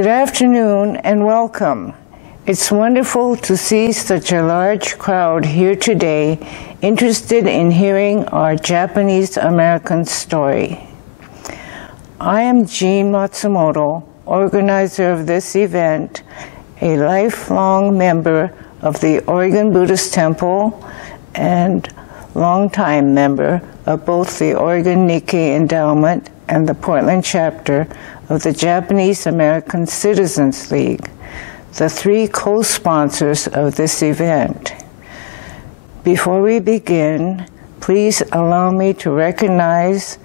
Good afternoon and welcome. It's wonderful to see such a large crowd here today interested in hearing our Japanese American story. I am Jean Matsumoto, organizer of this event, a lifelong member of the Oregon Buddhist Temple and longtime member of both the Oregon Nikkei Endowment and the Portland chapter of the Japanese American Citizens League, the three co-sponsors of this event. Before we begin, please allow me to recognize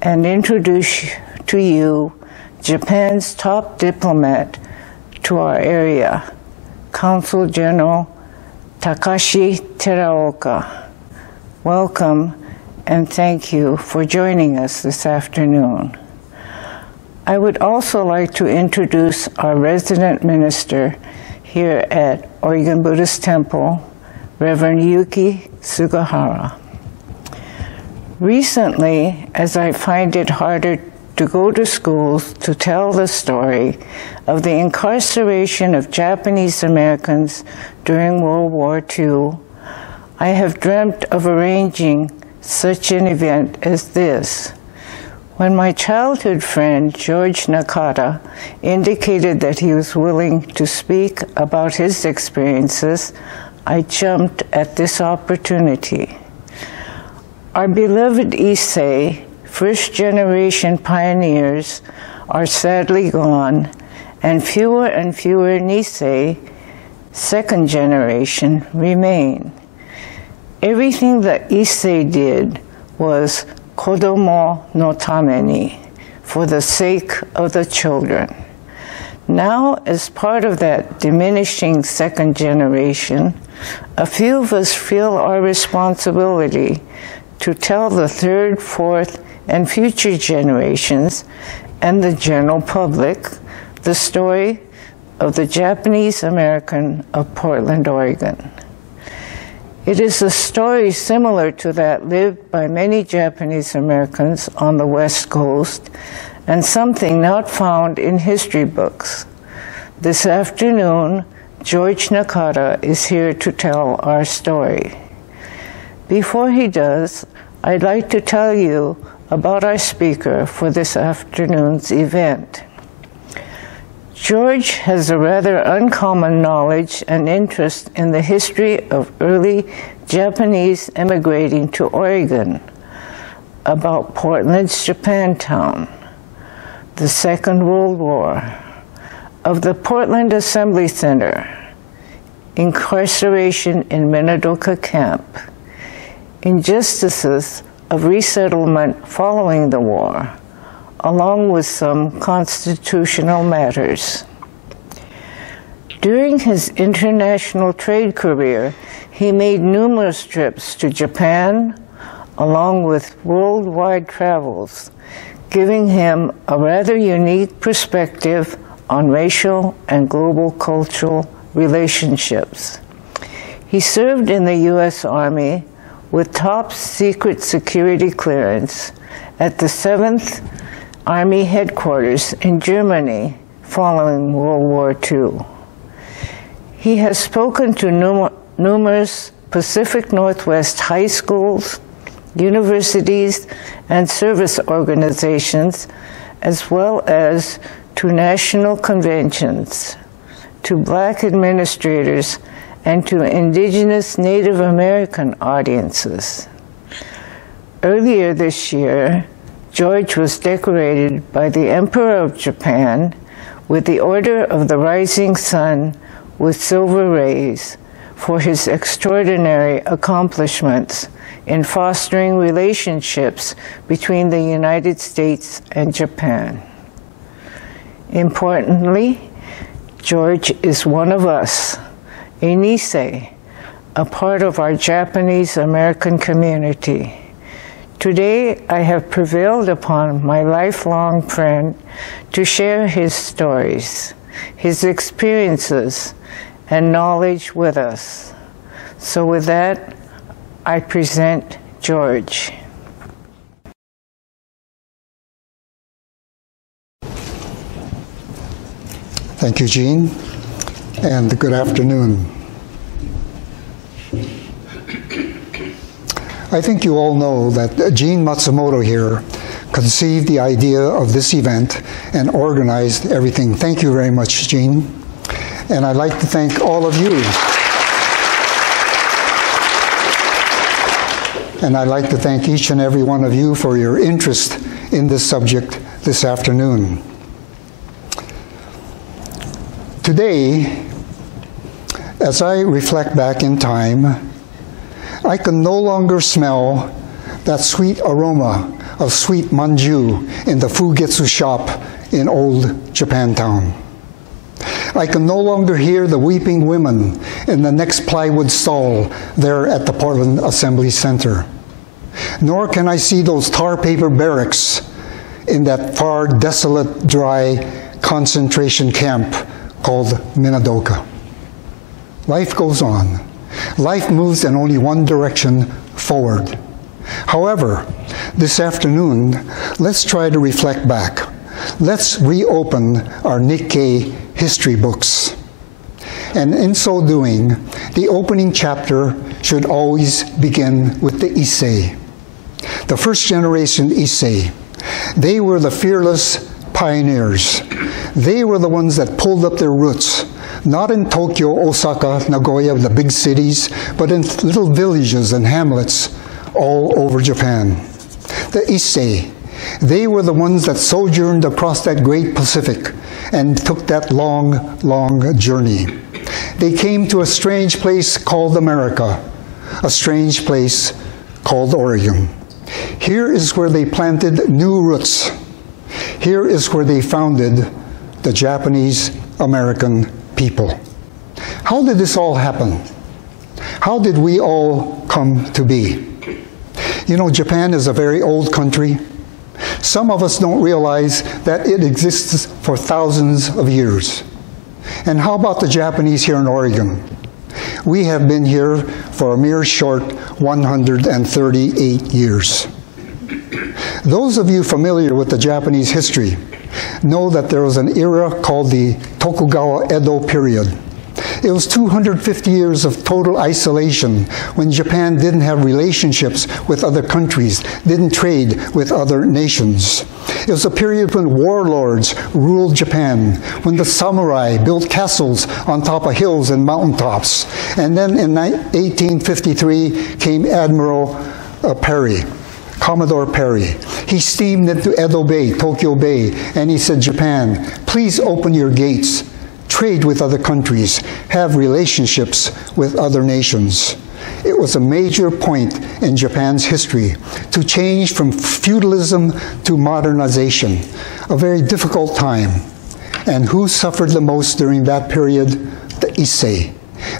and introduce to you Japan's top diplomat to our area, Consul General Takashi Teraoka. Welcome and thank you for joining us this afternoon. I would also like to introduce our resident minister here at Oregon Buddhist Temple, Reverend Yuki Sugahara. Recently, as I find it harder to go to schools to tell the story of the incarceration of Japanese Americans during World War II, I have dreamt of arranging such an event as this. When my childhood friend, George Nakata, indicated that he was willing to speak about his experiences, I jumped at this opportunity. Our beloved Issei, first-generation pioneers, are sadly gone, and fewer Nisei, second generation, remain. Everything that Issei did was KODOMO no tameni, for the sake of the children. Now, as part of that diminishing second generation, a few of us feel our responsibility to tell the third, fourth, and future generations and the general public the story of the Japanese American of Portland, Oregon. It is a story similar to that lived by many Japanese Americans on the West Coast, and something not found in history books. This afternoon, George Nakata is here to tell our story. Before he does, I'd like to tell you about our speaker for this afternoon's event. George has a rather uncommon knowledge and interest in the history of early Japanese emigrating to Oregon, about Portland's Japantown, the Second World War, of the Portland Assembly Center, incarceration in Minidoka camp, injustices of resettlement following the war, along with some constitutional matters. During his international trade career, he made numerous trips to Japan, along with worldwide travels, giving him a rather unique perspective on racial and global cultural relationships. He served in the U.S. Army with top secret security clearance at the 7th Army headquarters in Germany following World War II. He has spoken to numerous Pacific Northwest high schools, universities, and service organizations, as well as to national conventions, to Black administrators, and to indigenous Native American audiences. Earlier this year, George was decorated by the Emperor of Japan with the Order of the Rising Sun with silver rays for his extraordinary accomplishments in fostering relationships between the United States and Japan. Importantly, George is one of us, a Nisei, a part of our Japanese American community. Today, I have prevailed upon my lifelong friend to share his stories, his experiences, and knowledge with us. So with that, I present George. Thank you, Jean, and good afternoon. I think you all know that Jean Matsumoto here conceived the idea of this event and organized everything. Thank you very much, Jean. And I'd like to thank all of you. And I'd like to thank each and every one of you for your interest in this subject this afternoon. Today, as I reflect back in time, I can no longer smell that sweet aroma of sweet manju in the fugetsu shop in old Japantown. I can no longer hear the weeping women in the next plywood stall there at the Portland Assembly Center. Nor can I see those tar paper barracks in that far desolate, dry concentration camp called Minidoka. Life goes on. Life moves in only one direction, forward. However, this afternoon, let's try to reflect back. Let's reopen our Nikkei history books. And in so doing, the opening chapter should always begin with the Issei. The first generation Issei. They were the fearless pioneers. They were the ones that pulled up their roots, not in Tokyo, Osaka, Nagoya, the big cities, but in little villages and hamlets all over Japan. The Issei, they were the ones that sojourned across that great Pacific and took that long, long journey. They came to a strange place called America, a strange place called Oregon. Here is where they planted new roots. Here is where they founded the Japanese American people. How did this all happen? How did we all come to be? You know, Japan is a very old country. Some of us don't realize that it exists for thousands of years. And how about the Japanese here in Oregon? We have been here for a mere short 138 years. Those of you familiar with the Japanese history know that there was an era called the Tokugawa Edo Period. It was 250 years of total isolation when Japan didn't have relationships with other countries, didn't trade with other nations. It was a period when warlords ruled Japan, when the samurai built castles on top of hills and mountaintops. And then in 1853 came Admiral Perry. Commodore Perry. He steamed into Edo Bay, Tokyo Bay, and he said, Japan, please open your gates, trade with other countries, have relationships with other nations. It was a major point in Japan's history to change from feudalism to modernization, a very difficult time. And who suffered the most during that period? The Issei.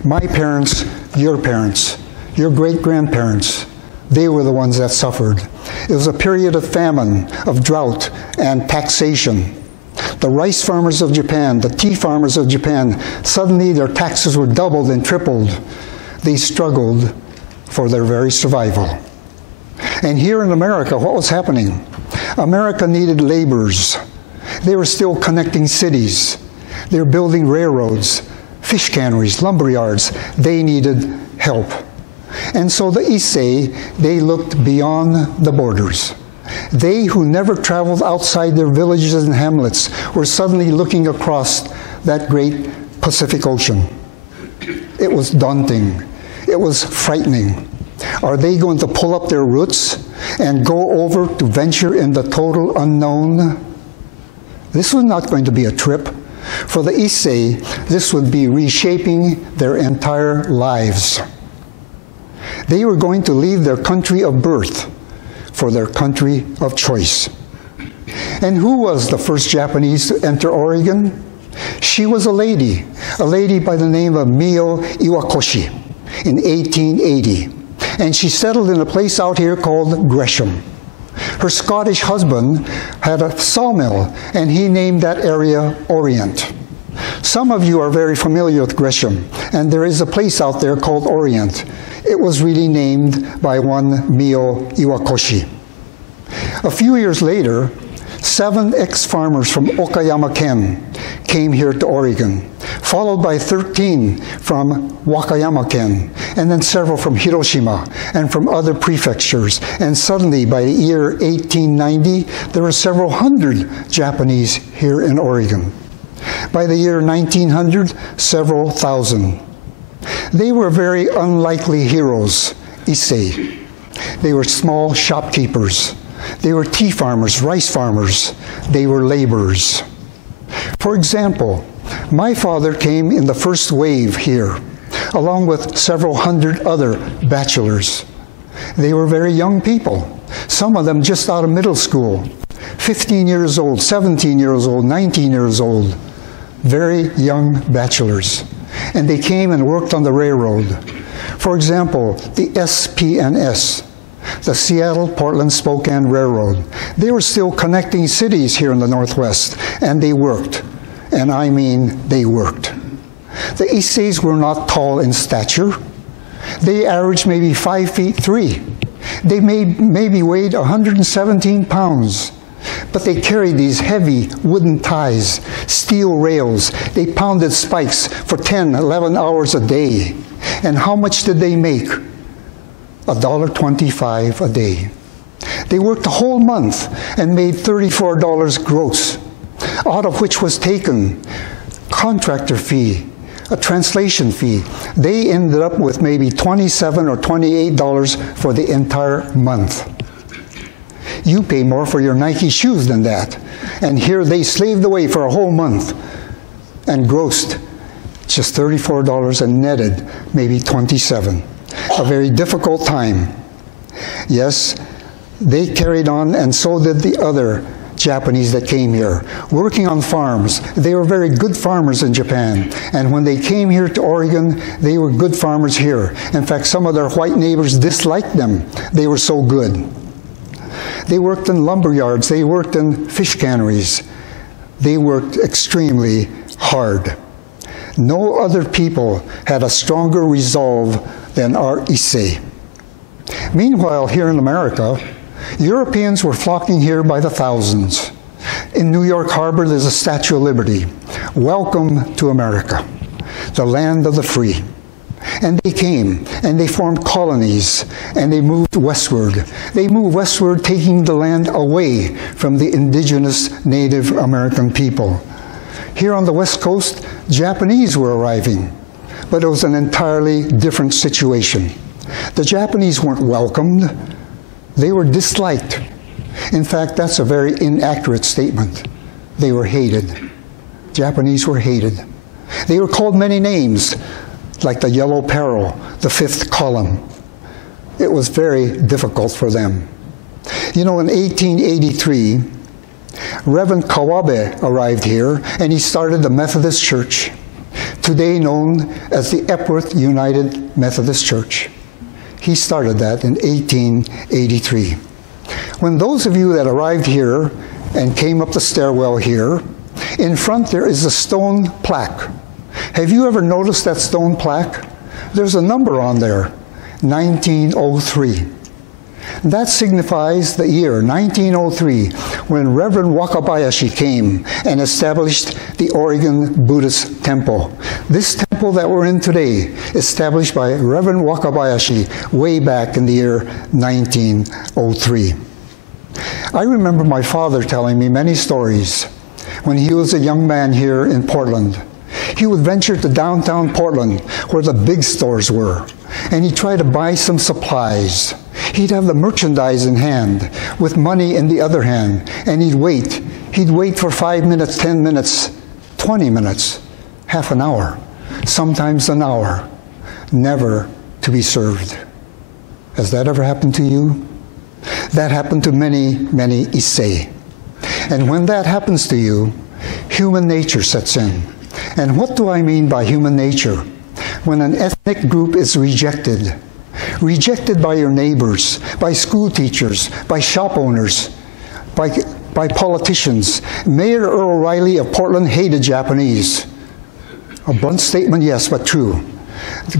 My parents, your great-grandparents, they were the ones that suffered. It was a period of famine, of drought, and taxation. The rice farmers of Japan, the tea farmers of Japan, suddenly their taxes were doubled and tripled. They struggled for their very survival. And here in America, what was happening? America needed laborers. They were still connecting cities. They were building railroads, fish canneries, lumber yards. They needed help. And so the Issei, they looked beyond the borders. They who never traveled outside their villages and hamlets were suddenly looking across that great Pacific Ocean. It was daunting. It was frightening. Are they going to pull up their roots and go over to venture in the total unknown? This was not going to be a trip. For the Issei, this would be reshaping their entire lives. They were going to leave their country of birth for their country of choice. And who was the first Japanese to enter Oregon? She was a lady by the name of Mio Iwakoshi in 1880. And she settled in a place out here called Gresham. Her Scottish husband had a sawmill, and he named that area Orient. Some of you are very familiar with Gresham, and there is a place out there called Orient. It was really named by one Mio Iwakoshi. A few years later, 7 ex-farmers from Okayama Ken came here to Oregon, followed by 13 from Wakayama-ken, and then several from Hiroshima and from other prefectures. And suddenly, by the year 1890, there were several hundred Japanese here in Oregon. By the year 1900, several thousand. They were very unlikely heroes, Issei. They were small shopkeepers. They were tea farmers, rice farmers. They were laborers. For example, my father came in the first wave here, along with several hundred other bachelors. They were very young people, some of them just out of middle school, 15 years old, 17 years old, 19 years old, very young bachelors. And they came and worked on the railroad. For example, the SPNS, the Seattle, Portland, Spokane Railroad. They were still connecting cities here in the Northwest, and they worked. And I mean, they worked. The Isseis were not tall in stature. They averaged maybe 5'3". They maybe weighed 117 pounds. But they carried these heavy wooden ties, steel rails. They pounded spikes for 10, 11 hours a day. And how much did they make? $1.25 a day. They worked a whole month and made $34 gross, out of which was taken contractor fee, a translation fee. They ended up with maybe $27 or $28 for the entire month. You pay more for your Nike shoes than that. And here they slaved away for a whole month and grossed just $34 and netted maybe $27. A very difficult time. Yes, they carried on, and so did the other Japanese that came here, working on farms. They were very good farmers in Japan. And when they came here to Oregon, they were good farmers here. In fact, some of their white neighbors disliked them. They were so good. They worked in lumber yards. They worked in fish canneries. They worked extremely hard. No other people had a stronger resolve than our Issei. Meanwhile, here in America, Europeans were flocking here by the thousands. In New York Harbor, there's a Statue of Liberty. Welcome to America, the land of the free. And they came, and they formed colonies, and they moved westward. They moved westward, taking the land away from the indigenous Native American people. Here on the West Coast, Japanese were arriving, but it was an entirely different situation. The Japanese weren't welcomed. They were disliked. In fact, that's a very inaccurate statement. They were hated. Japanese were hated. They were called many names, like the Yellow Peril, the Fifth Column. It was very difficult for them. You know, in 1883, Reverend Kawabe arrived here, and he started the Methodist Church, today known as the Epworth United Methodist Church. He started that in 1883. When those of you that arrived here and came up the stairwell here, in front there is a stone plaque. Have you ever noticed that stone plaque? There's a number on there, 1903. That signifies the year 1903, when Reverend Wakabayashi came and established the Oregon Buddhist Temple. This temple that we're in today, established by Reverend Wakabayashi way back in the year 1903. I remember my father telling me many stories when he was a young man here in Portland. He would venture to downtown Portland, where the big stores were, and he'd try to buy some supplies. He'd have the merchandise in hand, with money in the other hand, and he'd wait. He'd wait for 5 minutes, 10 minutes, 20 minutes, half an hour, sometimes an hour, never to be served. Has that ever happened to you? That happened to many, many Issei. And when that happens to you, human nature sets in. And what do I mean by human nature? When an ethnic group is rejected, rejected by your neighbors, by school teachers, by shop owners, by politicians. Mayor Earl Riley of Portland hated Japanese. A blunt statement, yes, but true.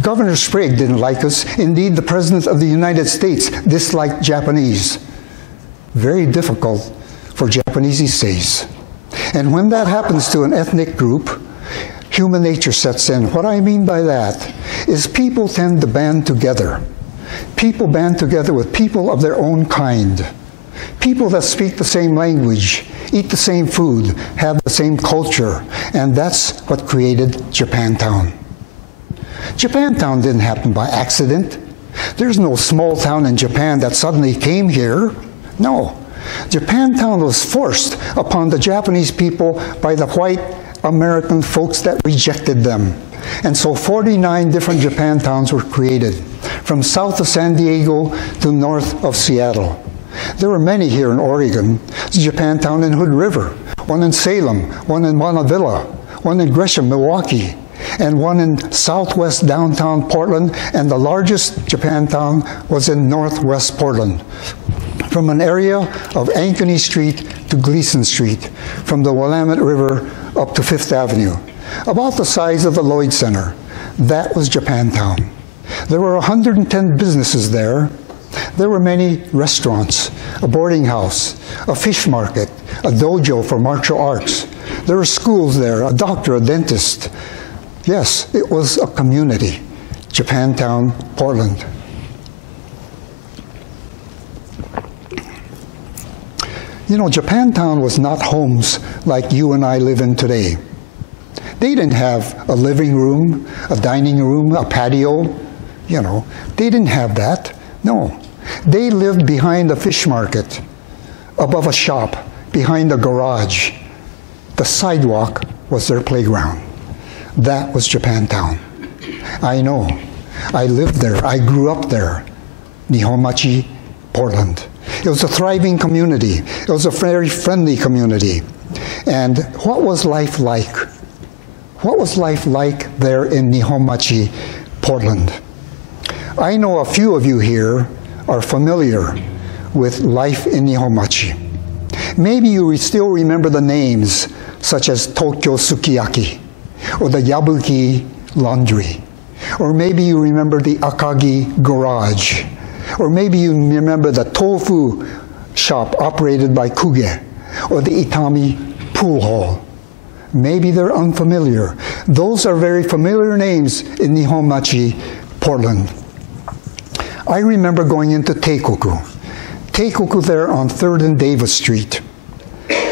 Governor Sprague didn't like us. Indeed, the President of the United States disliked Japanese. Very difficult for Japanese Isseis. And when that happens to an ethnic group, human nature sets in. What I mean by that is people tend to band together. People band together with people of their own kind. People that speak the same language, eat the same food, have the same culture. And that's what created Japantown. Japantown didn't happen by accident. There's no small town in Japan that suddenly came here. No. Japantown was forced upon the Japanese people by the white American folks that rejected them. And so 49 different Japantowns were created, from south of San Diego to north of Seattle. There were many here in Oregon. There's Japantown in Hood River, one in Salem, one in Monavilla, one in Gresham, Milwaukee, and one in southwest downtown Portland, and the largest Japantown was in northwest Portland, from an area of Ankeny Street to Gleason Street, from the Willamette River up to Fifth Avenue, about the size of the Lloyd Center. That was Japantown. There were 110 businesses there. There were many restaurants, a boarding house, a fish market, a dojo for martial arts. There were schools there, a doctor, a dentist. Yes, it was a community, Japantown, Portland. You know, Japantown was not homes like you and I live in today. They didn't have a living room, a dining room, a patio. You know, they didn't have that. No. They lived behind a fish market, above a shop, behind a garage. The sidewalk was their playground. That was Japantown. I know. I lived there. I grew up there. Nihonmachi, Portland. It was a thriving community. It was a very friendly community. And what was life like? What was life like there in Nihonmachi, Portland? I know a few of you here are familiar with life in Nihonmachi. Maybe you still remember the names such as Tokyo Sukiyaki, or the Yabuki Laundry, or maybe you remember the Akagi Garage, or maybe you remember the tofu shop operated by Kuge, or the Itami Pool Hall. Maybe they're unfamiliar. Those are very familiar names in Nihonmachi, Portland. I remember going into Teikoku. Teikoku there on 3rd and Davis Street,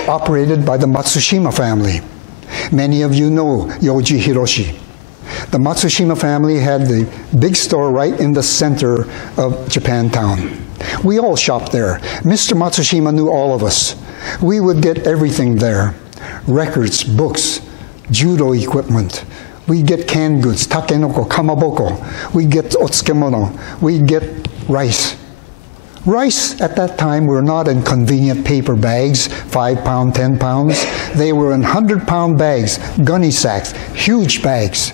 operated by the Matsushima family. Many of you know Yoji Hiroshi. The Matsushima family had the big store right in the center of Japantown. We all shopped there. Mr. Matsushima knew all of us. We would get everything there. Records, books, judo equipment. We'd get canned goods, takenoko, kamaboko. We'd get otsukemono. We'd get rice. Rice at that time were not in convenient paper bags, 5 pound, 10 pounds. They were in 100-pound bags, gunny sacks, huge bags.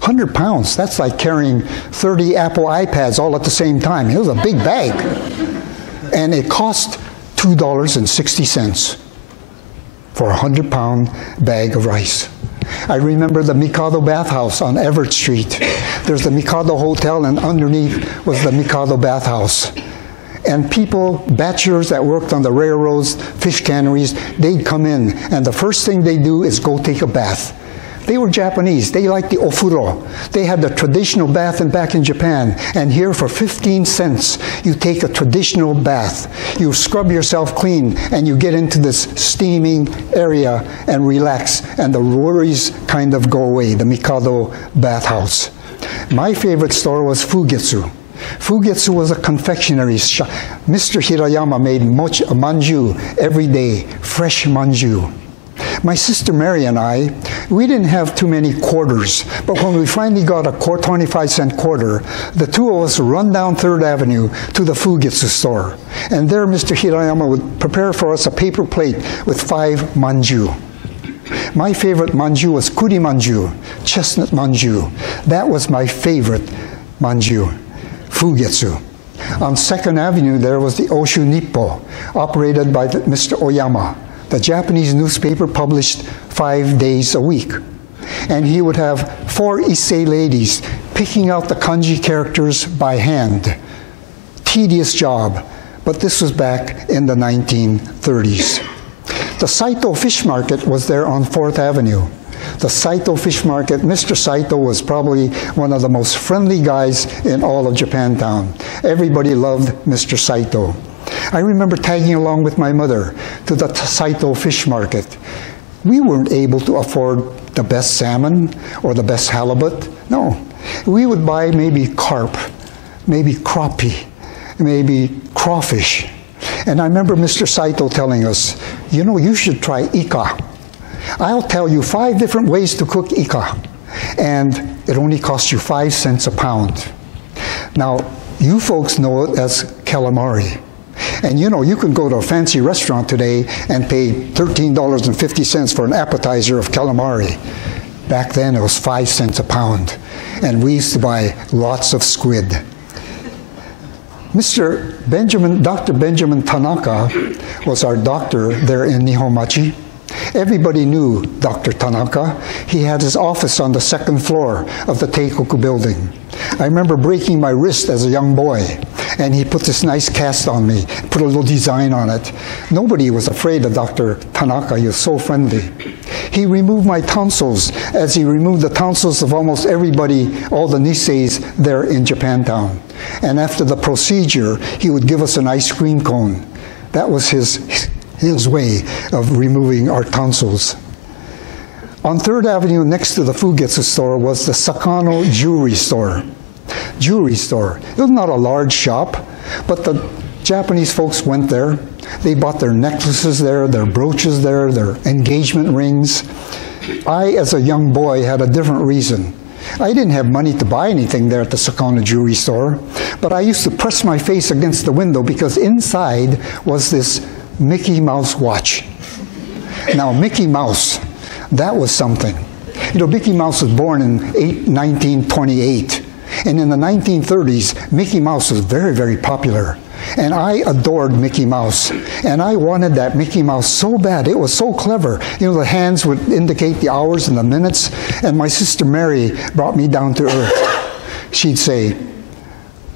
100 pounds, that's like carrying 30 Apple iPads all at the same time. It was a big bag. And it cost $2.60 for a 100-pound bag of rice. I remember the Mikado bathhouse on Everett Street. There's the Mikado Hotel, and underneath was the Mikado bathhouse. And people, bachelors that worked on the railroads, fish canneries, they'd come in, and the first thing they do is go take a bath. They were Japanese. They liked the ofuro. They had the traditional bath back in Japan. And here for 15 cents, you take a traditional bath. You scrub yourself clean, and you get into this steaming area and relax. And the worries kind of go away, the Mikado bathhouse. My favorite store was Fugetsu. Fugetsu was a confectionery shop. Mr. Hirayama made manju every day, fresh manju. My sister Mary and I, we didn't have too many quarters, but when we finally got a 25-cent quarter, the two of us run down 3rd Avenue to the Fugetsu store. And there Mr. Hirayama would prepare for us a paper plate with 5 manju. My favorite manju was kuri manju, chestnut manju. That was my favorite manju, Fugetsu. On 2nd Avenue there was the Oshu Nippo, operated by Mr. Oyama. The Japanese newspaper published 5 days a week. And he would have 4 Issei ladies picking out the kanji characters by hand. Tedious job, but this was back in the 1930s. The Saito Fish Market was there on 4th Avenue. The Saito Fish Market, Mr. Saito was probably one of the most friendly guys in all of Japantown. Everybody loved Mr. Saito. I remember tagging along with my mother to the Saito Fish Market. We weren't able to afford the best salmon or the best halibut. No. We would buy maybe carp, maybe crappie, maybe crawfish. And I remember Mr. Saito telling us, you know, you should try ika. I'll tell you 5 different ways to cook ika, and it only costs you 5 cents a pound. Now, you folks know it as calamari. And you know, you can go to a fancy restaurant today and pay $13.50 for an appetizer of calamari. Back then, it was 5 cents a pound. And we used to buy lots of squid. Dr. Benjamin Tanaka was our doctor there in Nihonmachi. Everybody knew Dr. Tanaka. He had his office on the 2nd floor of the Teikoku building. I remember breaking my wrist as a young boy, and he put this nice cast on me, put a little design on it. Nobody was afraid of Dr. Tanaka. He was so friendly. He removed my tonsils as he removed the tonsils of almost everybody, all the Niseis there in Japantown. And after the procedure, he would give us an ice cream cone. That was his way of removing our tonsils. On 3rd Avenue, next to the Fugetsu store, was the Sakano jewelry store. It was not a large shop, but the Japanese folks went there. They bought their necklaces there, their brooches there, their engagement rings. I, as a young boy, had a different reason. I didn't have money to buy anything there at the Sakano jewelry store, but I used to press my face against the window because inside was this Mickey Mouse watch. Now, Mickey Mouse, that was something. You know, Mickey Mouse was born in 1928, and in the 1930s, Mickey Mouse was very, very popular. And I adored Mickey Mouse, and I wanted that Mickey Mouse so bad. It was so clever. You know, the hands would indicate the hours and the minutes, and my sister Mary brought me down to earth. She'd say,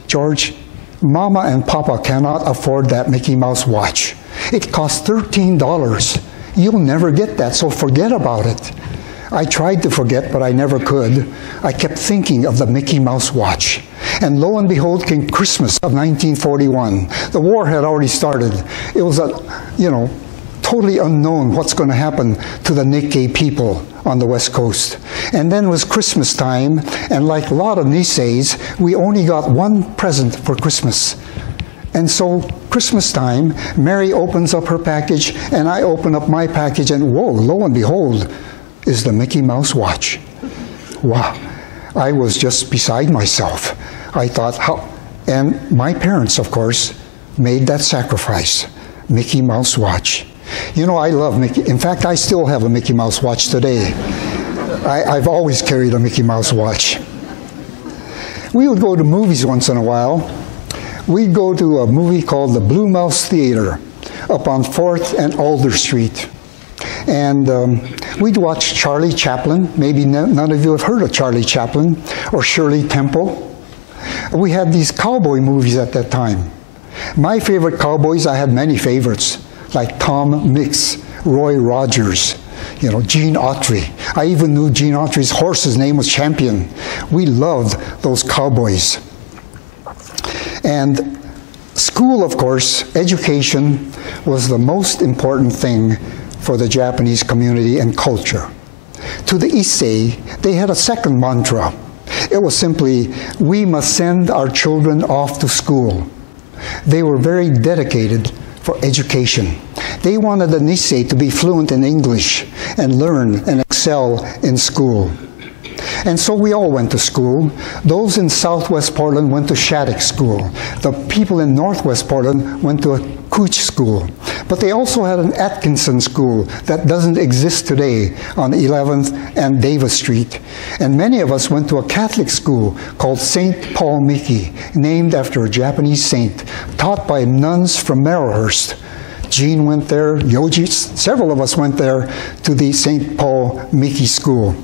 George, Mama and Papa cannot afford that Mickey Mouse watch. It costs $13. You'll never get that, so forget about it. I tried to forget, but I never could. I kept thinking of the Mickey Mouse watch. And lo and behold came Christmas of 1941. The war had already started. It was totally unknown what's going to happen to the Nikkei people on the West Coast. And then it was Christmas time, and like a lot of Niseis, we only got one present for Christmas. And so, Christmas time, Mary opens up her package, and I open up my package, and whoa, lo and behold, is the Mickey Mouse watch. Wow. I was just beside myself. I thought, how? And my parents, of course, made that sacrifice. Mickey Mouse watch. You know, I love Mickey. In fact, I still have a Mickey Mouse watch today. I've always carried a Mickey Mouse watch. We would go to movies once in a while. We'd go to a movie called the Blue Mouse Theater up on 4th and Alder Street. And we'd watch Charlie Chaplin. Maybe none of you have heard of Charlie Chaplin or Shirley Temple. We had these cowboy movies at that time. My favorite cowboys, I had many favorites, like Tom Mix, Roy Rogers, you know, Gene Autry. I even knew Gene Autry's horse's name was Champion. We loved those cowboys. And school, of course, education was the most important thing for the Japanese community and culture. To the Issei, they had a second mantra. It was simply, we must send our children off to school. They were very dedicated for education. They wanted the Nisei to be fluent in English and learn and excel in school. And so we all went to school. Those in Southwest Portland went to Shattuck School. The people in Northwest Portland went to a Cooch School. But they also had an Atkinson School that doesn't exist today on 11th and Davis Street. And many of us went to a Catholic school called St. Paul Miki, named after a Japanese saint, taught by nuns from Marylhurst. Jean went there, Yoji, several of us went there to the St. Paul Miki School.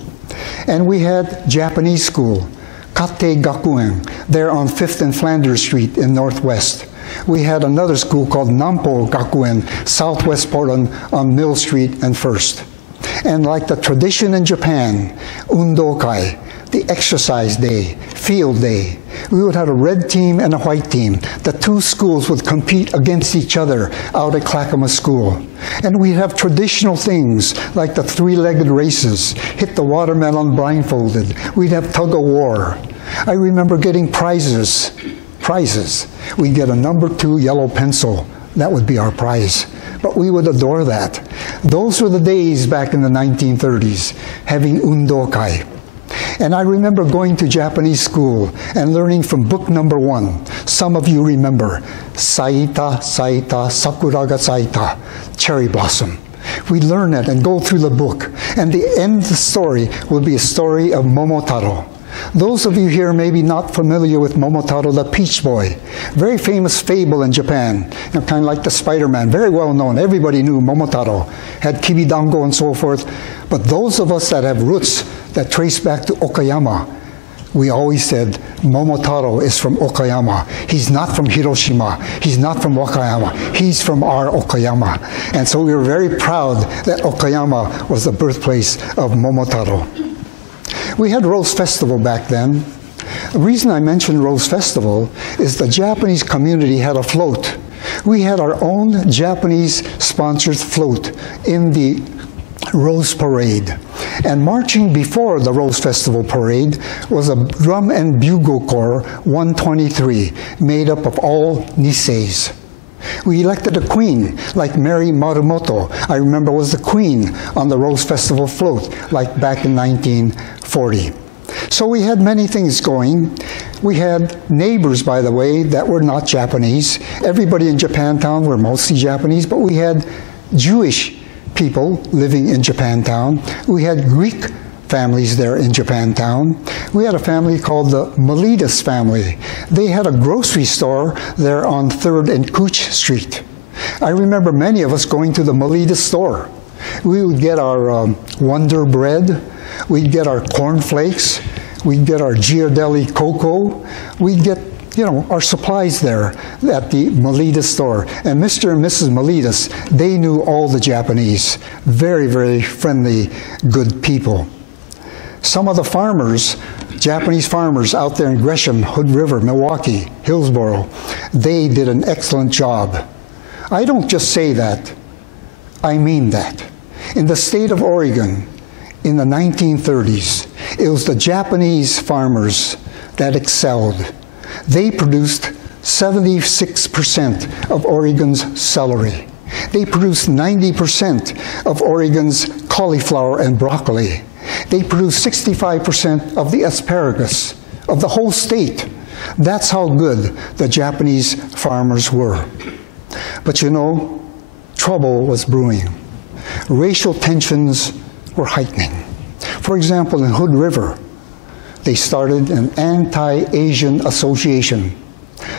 And we had Japanese school, Kate Gakuen, there on 5th and Flanders Street in Northwest. We had another school called Nampo Gakuen, Southwest Portland on Mill Street and First. And like the tradition in Japan, undokai, the exercise day, field day, we would have a red team and a white team. The two schools would compete against each other out at Clackamas School. And we'd have traditional things like the three-legged races, hit the watermelon blindfolded. We'd have tug of war. I remember getting prizes. We'd get a number 2 yellow pencil. That would be our prize. But we would adore that. Those were the days back in the 1930s, having undokai. And I remember going to Japanese school and learning from book number 1. Some of you remember, Saita, Saita, Sakura ga Saita, cherry blossom. We'd learn it and go through the book. And the end of the story would be a story of Momotaro. Those of you here may be not familiar with Momotaro the Peach Boy. Very famous fable in Japan, kind of like the Spider-Man, very well known. Everybody knew Momotaro, had kibidango and so forth. But those of us that have roots that trace back to Okayama, we always said Momotaro is from Okayama. He's not from Hiroshima. He's not from Wakayama. He's from our Okayama. And so we were very proud that Okayama was the birthplace of Momotaro. We had Rose Festival back then. The reason I mentioned Rose Festival is the Japanese community had a float. We had our own Japanese-sponsored float in the Rose Parade. And marching before the Rose Festival Parade was a drum and bugle corps 123, made up of all Niseis. We elected a queen, like Mary Marumoto, I remember was the queen on the Rose Festival float, like back in 1940. So we had many things going. We had neighbors, by the way, that were not Japanese. Everybody in Japantown were mostly Japanese, but we had Jewish people living in Japantown. We had Greek families there in Japantown. We had a family called the Miletus family. They had a grocery store there on 3rd and Cooch Street. I remember many of us going to the Miletus store. We would get our Wonder Bread, we'd get our cornflakes, we'd get our Giardelli cocoa, we'd get our supplies there at the Miletus store. And Mr. and Mrs. Miletus, they knew all the Japanese. Very, very friendly, good people. Some of the farmers, Japanese farmers out there in Gresham, Hood River, Milwaukee, Hillsboro, they did an excellent job. I don't just say that, I mean that. In the state of Oregon, in the 1930s, it was the Japanese farmers that excelled. They produced 76% of Oregon's celery. They produced 90% of Oregon's cauliflower and broccoli. They produced 65% of the asparagus of the whole state. That's how good the Japanese farmers were. But trouble was brewing. Racial tensions were heightening. For example, in Hood River, they started an anti-Asian association,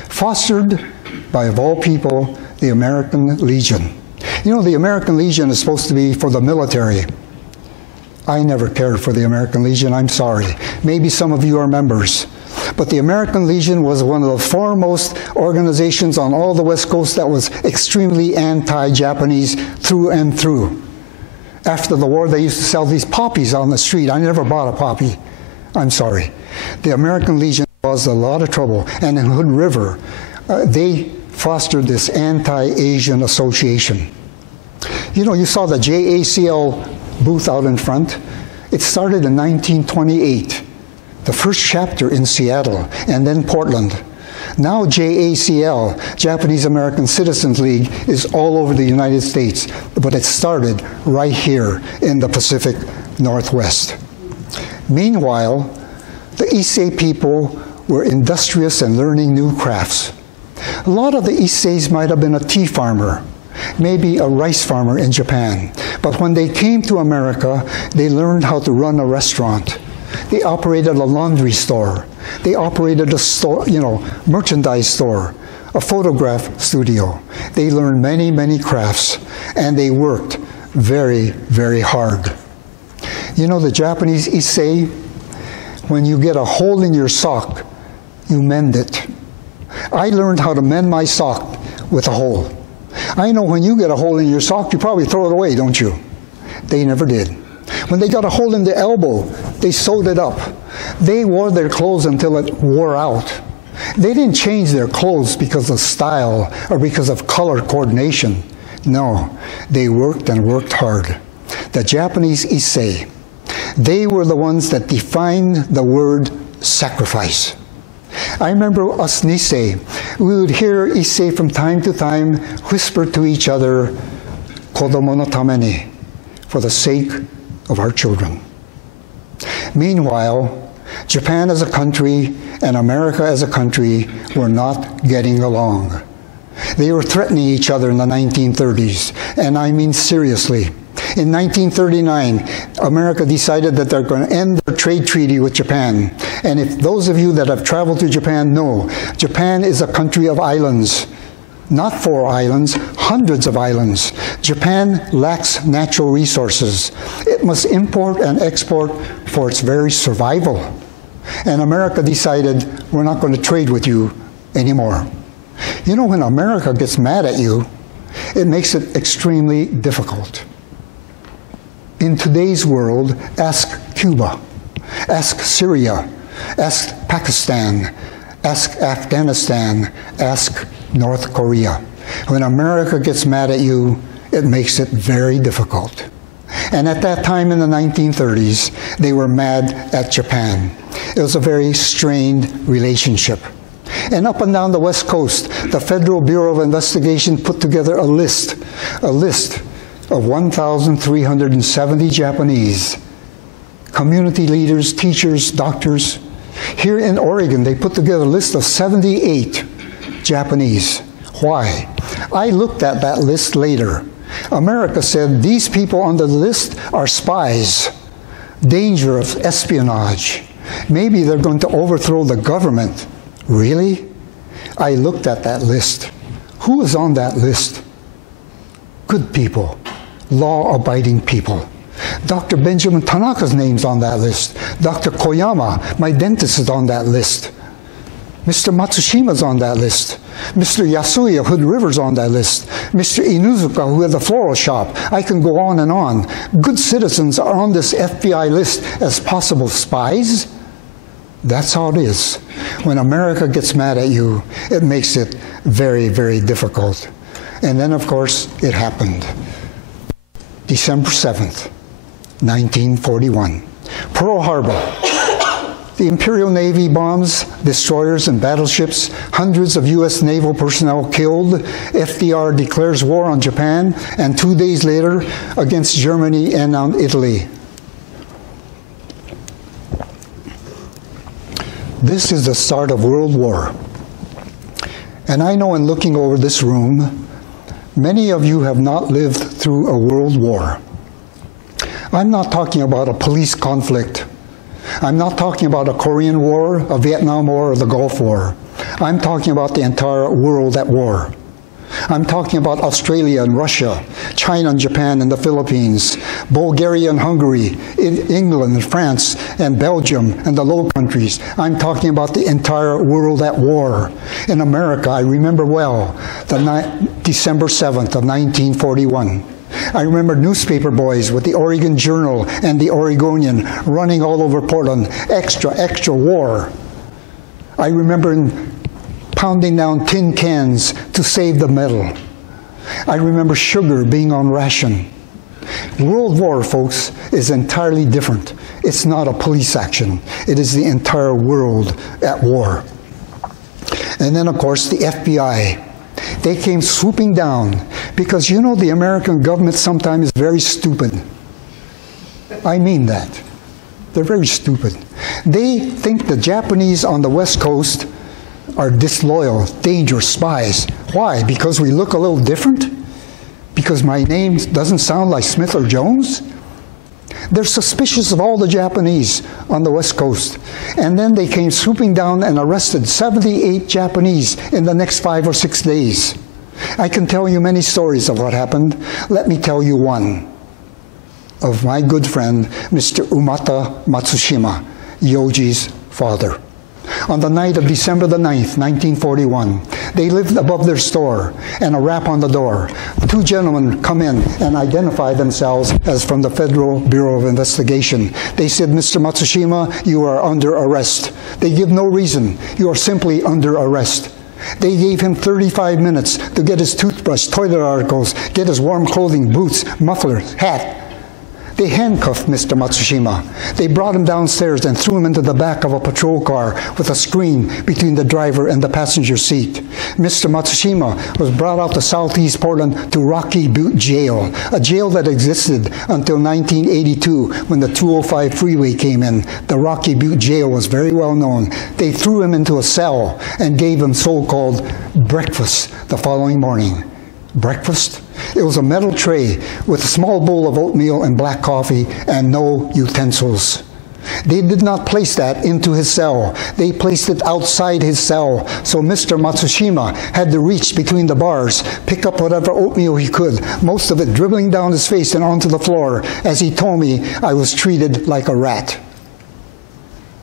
fostered by, of all people, the American Legion. The American Legion is supposed to be for the military. I never cared for the American Legion, I'm sorry. Maybe some of you are members. But the American Legion was one of the foremost organizations on all the West Coast that was extremely anti-Japanese through and through. After the war, they used to sell these poppies on the street. I never bought a poppy. I'm sorry. The American Legion caused a lot of trouble. And in Hood River, they fostered this anti-Asian association. You saw the JACL booth out in front. It started in 1928, the first chapter in Seattle, and then Portland. Now JACL, Japanese American Citizens League, is all over the United States, but it started right here in the Pacific Northwest. Meanwhile, the Issei people were industrious and learning new crafts. A lot of the Isseis might have been a tea farmer, maybe a rice farmer in Japan. But when they came to America, they learned how to run a restaurant. They operated a laundry store. They operated a store, merchandise store, a photograph studio. They learned many, many crafts, and they worked very, very hard. The Japanese Issei, when you get a hole in your sock, you mend it. I learned how to mend my sock with a hole. I know when you get a hole in your sock, you probably throw it away, don't you? They never did. When they got a hole in the elbow, they sewed it up. They wore their clothes until it wore out. They didn't change their clothes because of style or because of color coordination. No, they worked and worked hard. The Japanese Issei, they were the ones that defined the word sacrifice. I remember us Nisei, we would hear Issei from time to time whisper to each other, "Kodomo no tameni," for the sake of our children. Meanwhile, Japan as a country and America as a country were not getting along. They were threatening each other in the 1930s, and I mean seriously. In 1939, America decided that they're going to end their trade treaty with Japan. And if those of you that have traveled to Japan know, Japan is a country of islands. Not 4 islands, hundreds of islands. Japan lacks natural resources. It must import and export for its very survival. And America decided, we're not going to trade with you anymore. You know, when America gets mad at you, it makes it extremely difficult. In today's world, ask Cuba, ask Syria, ask Pakistan, ask Afghanistan, ask North Korea. When America gets mad at you, it makes it very difficult. And at that time in the 1930s, they were mad at Japan. It was a very strained relationship. And up and down the West Coast, the Federal Bureau of Investigation put together a list of 1,370 Japanese, community leaders, teachers, doctors. Here in Oregon, they put together a list of 78 Japanese. Why? I looked at that list later. America said these people on the list are spies, danger of espionage. Maybe they're going to overthrow the government. Really? I looked at that list. Who was on that list? Good people, law-abiding people. Dr. Benjamin Tanaka's name's on that list. Dr. Koyama, my dentist, is on that list. Mr. Matsushima's on that list. Mr. Yasui of Hood River's on that list. Mr. Inuzuka, who had the floral shop. I can go on and on. Good citizens are on this FBI list as possible spies. That's how it is. When America gets mad at you, it makes it very, very difficult. And then, of course, it happened. December 7th, 1941. Pearl Harbor. The Imperial Navy bombs destroyers and battleships, hundreds of U.S. naval personnel killed. FDR declares war on Japan, and 2 days later against Germany and on Italy. This is the start of World War. And I know in looking over this room, many of you have not lived through a world war. I'm not talking about a police conflict. I'm not talking about a Korean War, a Vietnam War, or the Gulf War. I'm talking about the entire world at war. I'm talking about Australia and Russia, China and Japan and the Philippines, Bulgaria and Hungary, England and France and Belgium and the Low Countries. I'm talking about the entire world at war. In America, I remember well, December 7th of 1941. I remember newspaper boys with the Oregon Journal and the Oregonian running all over Portland, extra, extra war. I remember pounding down tin cans to save the metal. I remember sugar being on ration. World War, folks, is entirely different. It's not a police action. It is the entire world at war. And then, of course, the FBI. They came swooping down because, you know, the American government sometimes is very stupid. I mean that. They're very stupid. They think the Japanese on the West Coast are disloyal, dangerous spies. Why? Because we look a little different? Because my name doesn't sound like Smith or Jones? They're suspicious of all the Japanese on the West Coast. And then they came swooping down and arrested 78 Japanese in the next 5 or 6 days. I can tell you many stories of what happened. Let me tell you one of my good friend, Mr. Umata Matsushima, Yoji's father. On the night of December the 9th, 1941, they lived above their store, and a rap on the door. Two gentlemen come in and identify themselves as from the Federal Bureau of Investigation. They said, "Mr. Matsushima, you are under arrest." They give no reason. You are simply under arrest. They gave him 35 minutes to get his toothbrush, toilet articles, get his warm clothing, boots, muffler, hat. They handcuffed Mr. Matsushima. They brought him downstairs and threw him into the back of a patrol car with a screen between the driver and the passenger seat. Mr. Matsushima was brought out to Southeast Portland to Rocky Butte Jail, a jail that existed until 1982 when the 205 freeway came in. The Rocky Butte Jail was very well known. They threw him into a cell and gave him so-called breakfast the following morning. Breakfast? It was a metal tray with a small bowl of oatmeal and black coffee and no utensils. They did not place that into his cell. They placed it outside his cell. So Mr. Matsushima had to reach between the bars, pick up whatever oatmeal he could, most of it dribbling down his face and onto the floor. As he told me, I was treated like a rat.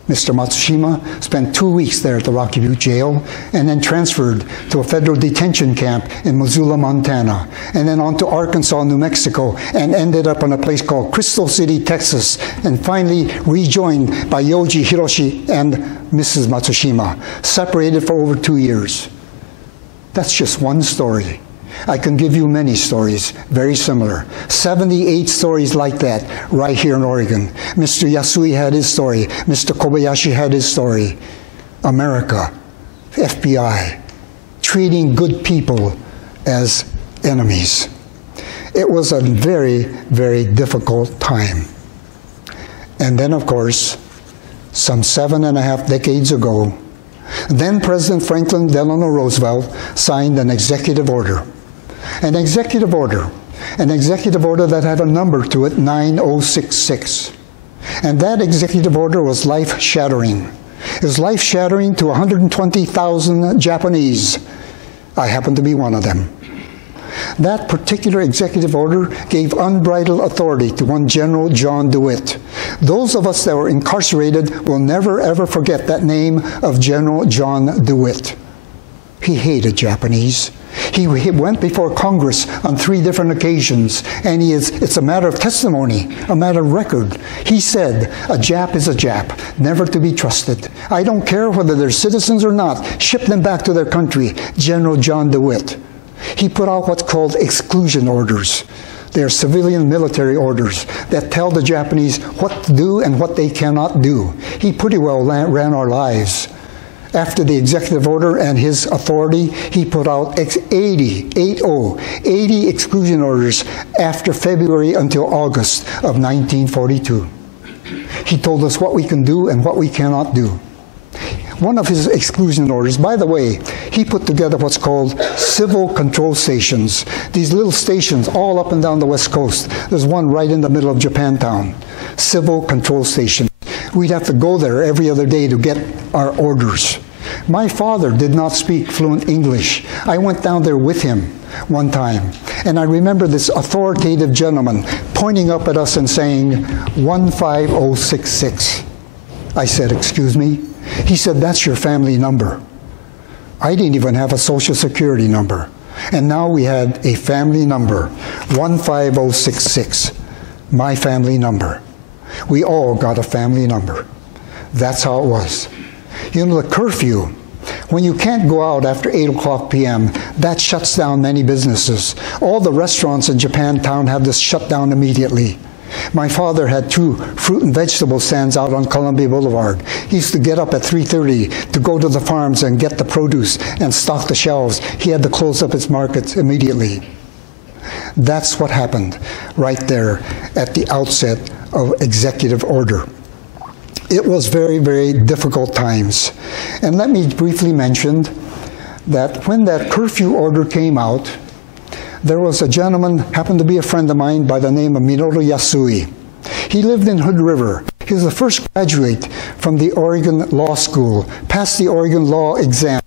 Mr. Matsushima spent 2 weeks there at the Rocky Butte Jail and then transferred to a federal detention camp in Missoula, Montana, and then on to Arkansas, New Mexico, and ended up in a place called Crystal City, Texas, and finally rejoined by Yoji Hiroshi and Mrs. Matsushima, separated for over 2 years. That's just one story. I can give you many stories, very similar. 78 stories like that right here in Oregon. Mr. Yasui had his story. Mr. Kobayashi had his story. America, FBI, treating good people as enemies. It was a very, very difficult time. And then, of course, some 7.5 decades ago, then President Franklin Delano Roosevelt signed an executive order. An executive order that had a number to it, 9066. And that executive order was life-shattering. It was life-shattering to 120,000 Japanese. I happen to be one of them. That particular executive order gave unbridled authority to one General John DeWitt. Those of us that were incarcerated will never ever forget that name of General John DeWitt. He hated Japanese. He went before Congress on 3 different occasions, and it's a matter of testimony, a matter of record. He said, a Jap is a Jap, never to be trusted. I don't care whether they're citizens or not, ship them back to their country. General John DeWitt. He put out what's called exclusion orders. They're civilian military orders that tell the Japanese what to do and what they cannot do. He pretty well ran our lives. After the executive order and his authority, he put out 80 exclusion orders after February until August of 1942. He told us what we can do and what we cannot do. One of his exclusion orders, by the way, he put together what's called civil control stations. These little stations all up and down the West Coast. There's one right in the middle of Japantown. Civil control station. We'd have to go there every other day to get our orders. My father did not speak fluent English. I went down there with him one time, and I remember this authoritative gentleman pointing up at us and saying, 15066. I said, excuse me? He said, that's your family number. I didn't even have a Social Security number. And now we had a family number, 15066, my family number. We all got a family number. That's how it was. You know, the curfew, when you can't go out after 8 o'clock p.m., that shuts down many businesses. All the restaurants in Japantown have this shut down immediately. My father had 2 fruit and vegetable stands out on Columbia Boulevard. He used to get up at 3:30 to go to the farms and get the produce and stock the shelves. He had to close up his markets immediately. That's what happened right there at the outset of executive order. It was very, very difficult times. And let me briefly mention that when that curfew order came out, there was a gentleman, happened to be a friend of mine, by the name of Minoru Yasui. He lived in Hood River. He was the first graduate from the Oregon Law School, passed the Oregon Law exam,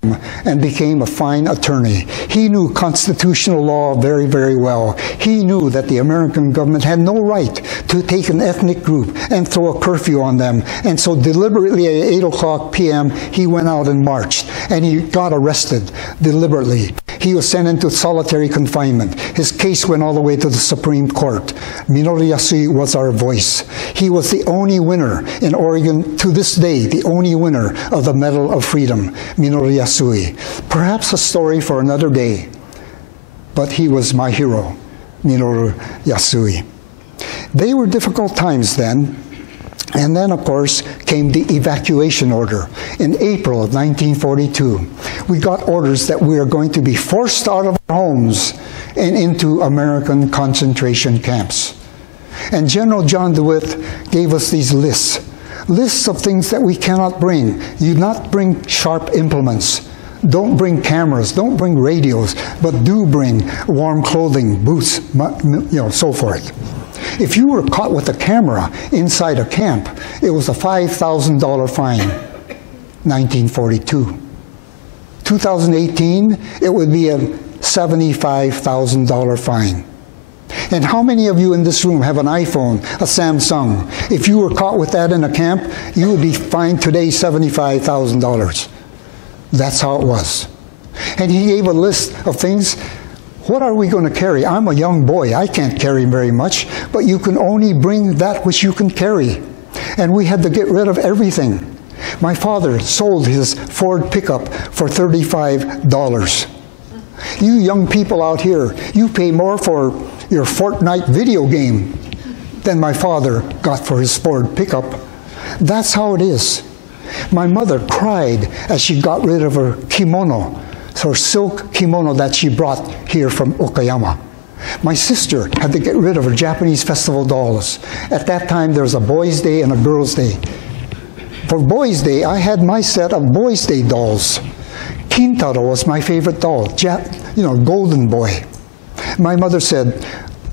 and became a fine attorney. He knew constitutional law very, very well. He knew that the American government had no right to take an ethnic group and throw a curfew on them. And so deliberately at 8 o'clock p.m., he went out and marched. And he got arrested deliberately. He was sent into solitary confinement. His case went all the way to the Supreme Court. Minoru Yasui was our voice. He was the only winner in Oregon, to this day, the only winner of the Medal of Freedom, Minoru Yasui. Perhaps a story for another day, but he was my hero, Minoru Yasui. They were difficult times then. And then, of course, came the Evacuation Order in April of 1942. We got orders that we are going to be forced out of our homes and into American concentration camps. And General John DeWitt gave us these lists of things that we cannot bring. You not bring sharp implements. Don't bring cameras, don't bring radios, but do bring warm clothing, boots, so forth. If you were caught with a camera inside a camp, it was a $5,000 fine, 1942. 2018, it would be a $75,000 fine. And how many of you in this room have an iPhone, a Samsung? If you were caught with that in a camp, you would be fined today $75,000. That's how it was. And he gave a list of things. What are we going to carry? I'm a young boy. I can't carry very much, but you can only bring that which you can carry. And we had to get rid of everything. My father sold his Ford pickup for $35. You young people out here, you pay more for your Fortnite video game than my father got for his Ford pickup. That's how it is. My mother cried as she got rid of her kimono, her silk kimono that she brought here from Okayama. My sister had to get rid of her Japanese festival dolls. At that time, there was a Boys' Day and a Girls' Day. For Boys' Day, I had my set of Boys' Day dolls. Kintaro was my favorite doll, golden boy. My mother said,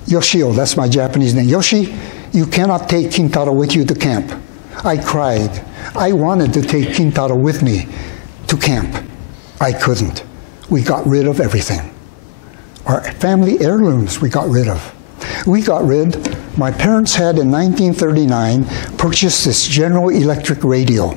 Yoshio, that's my Japanese name, Yoshi, you cannot take Kintaro with you to camp. I cried. I wanted to take Kintaro with me to camp. I couldn't. We got rid of everything. Our family heirlooms we got rid of. My parents had in 1939 purchased this General Electric radio.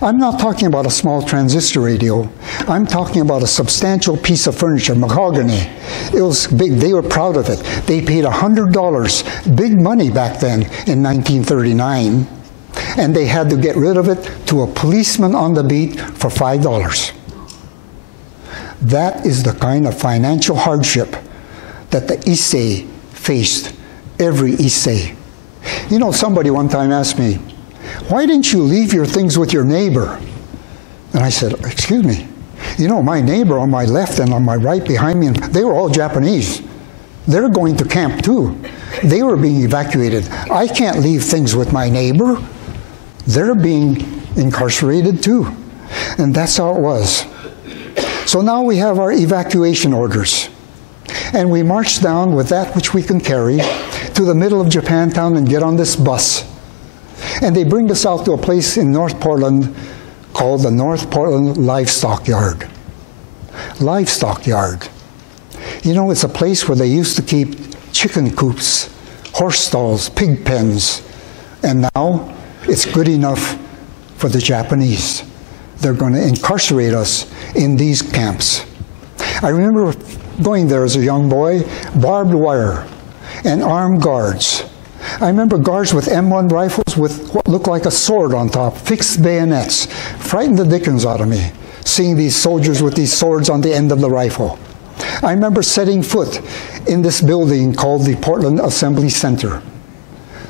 I'm not talking about a small transistor radio. I'm talking about a substantial piece of furniture, mahogany. It was big. They were proud of it. They paid $100, big money back then in 1939, and they had to get rid of it to a policeman on the beat for $5. That is the kind of financial hardship that the Issei faced, every Issei. You know, somebody one time asked me, why didn't you leave your things with your neighbor? And I said, excuse me, you know, my neighbor on my left and on my right behind me, they were all Japanese. They're going to camp too. They were being evacuated. I can't leave things with my neighbor. They're being incarcerated too. And that's how it was. So now we have our evacuation orders. And we march down with that which we can carry to the middle of Japantown and get on this bus. And they bring us out to a place in North Portland called the North Portland Livestock Yard. Livestock Yard. You know, it's a place where they used to keep chicken coops, horse stalls, pig pens. And now it's good enough for the Japanese. They're going to incarcerate us in these camps. I remember going there as a young boy, barbed wire and armed guards. I remember guards with M1 rifles with what looked like a sword on top, fixed bayonets. Frightened the dickens out of me, seeing these soldiers with these swords on the end of the rifle. I remember setting foot in this building called the Portland Assembly Center.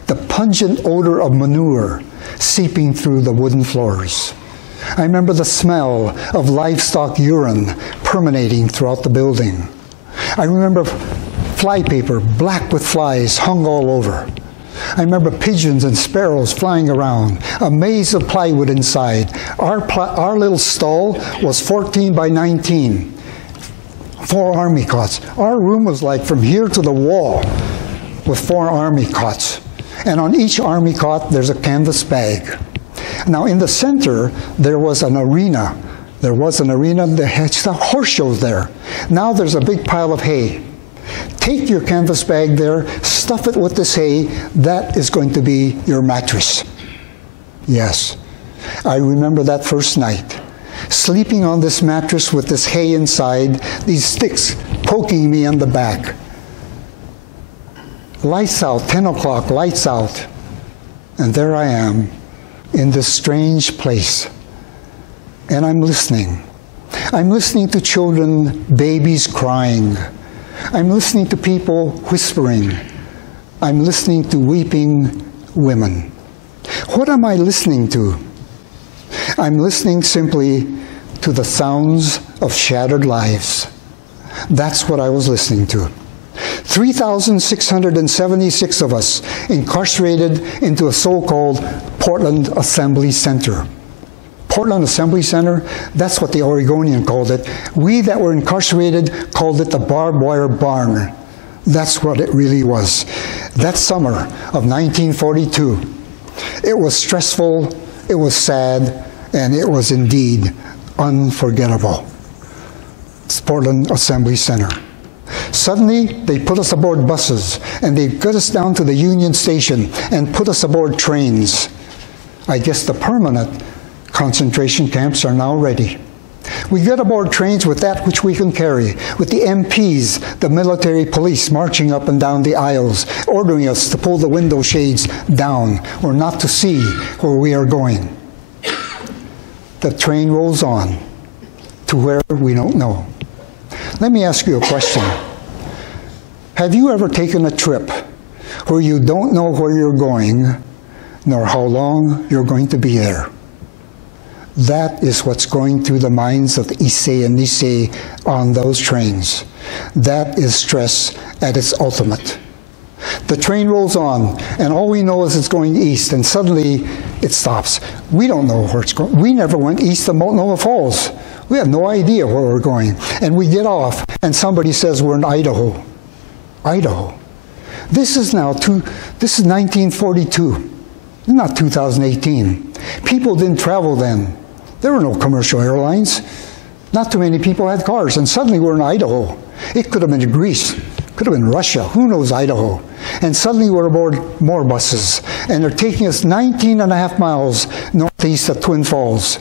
The pungent odor of manure seeping through the wooden floors. I remember the smell of livestock urine permeating throughout the building. I remember flypaper, black with flies, hung all over. I remember pigeons and sparrows flying around, a maze of plywood inside. Our little stall was 14 by 19, 4 army cots. Our room was like from here to the wall with 4 army cots. And on each army cot, there's a canvas bag. Now, in the center, there was an arena. There was an arena, they had horse shows there. Now there's a big pile of hay. Take your canvas bag there, stuff it with this hay, that is going to be your mattress. Yes, I remember that first night. Sleeping on this mattress with this hay inside, these sticks poking me on the back. Lights out, 10 o'clock, lights out. And there I am in this strange place. And I'm listening. I'm listening to children, babies crying. I'm listening to people whispering. I'm listening to weeping women. What am I listening to? I'm listening simply to the sounds of shattered lives. That's what I was listening to. 3,676 of us incarcerated into a so-called Portland Assembly Center. Portland Assembly Center, that's what the Oregonian called it. We that were incarcerated called it the barbed wire barn. That's what it really was. That summer of 1942, it was stressful, it was sad, and it was indeed unforgettable. It's Portland Assembly Center. Suddenly, they put us aboard buses, and they got us down to the Union Station and put us aboard trains. I guess the permanent concentration camps are now ready. We get aboard trains with that which we can carry, with the MPs, the military police marching up and down the aisles, ordering us to pull the window shades down or not to see where we are going. The train rolls on to where we don't know. Let me ask you a question. Have you ever taken a trip where you don't know where you're going, nor how long you're going to be there? That is what's going through the minds of the Issei and Nisei on those trains. That is stress at its ultimate. The train rolls on, and all we know is it's going east, and suddenly it stops. We don't know where it's going. We never went east of Multnomah Falls. We have no idea where we're going. And we get off, and somebody says we're in Idaho. Idaho. This is 1942, not 2018. People didn't travel then. There were no commercial airlines. Not too many people had cars, and suddenly we're in Idaho. It could have been Greece, could have been Russia, who knows Idaho. And suddenly we're aboard more buses, and they're taking us 19.5 miles northeast of Twin Falls.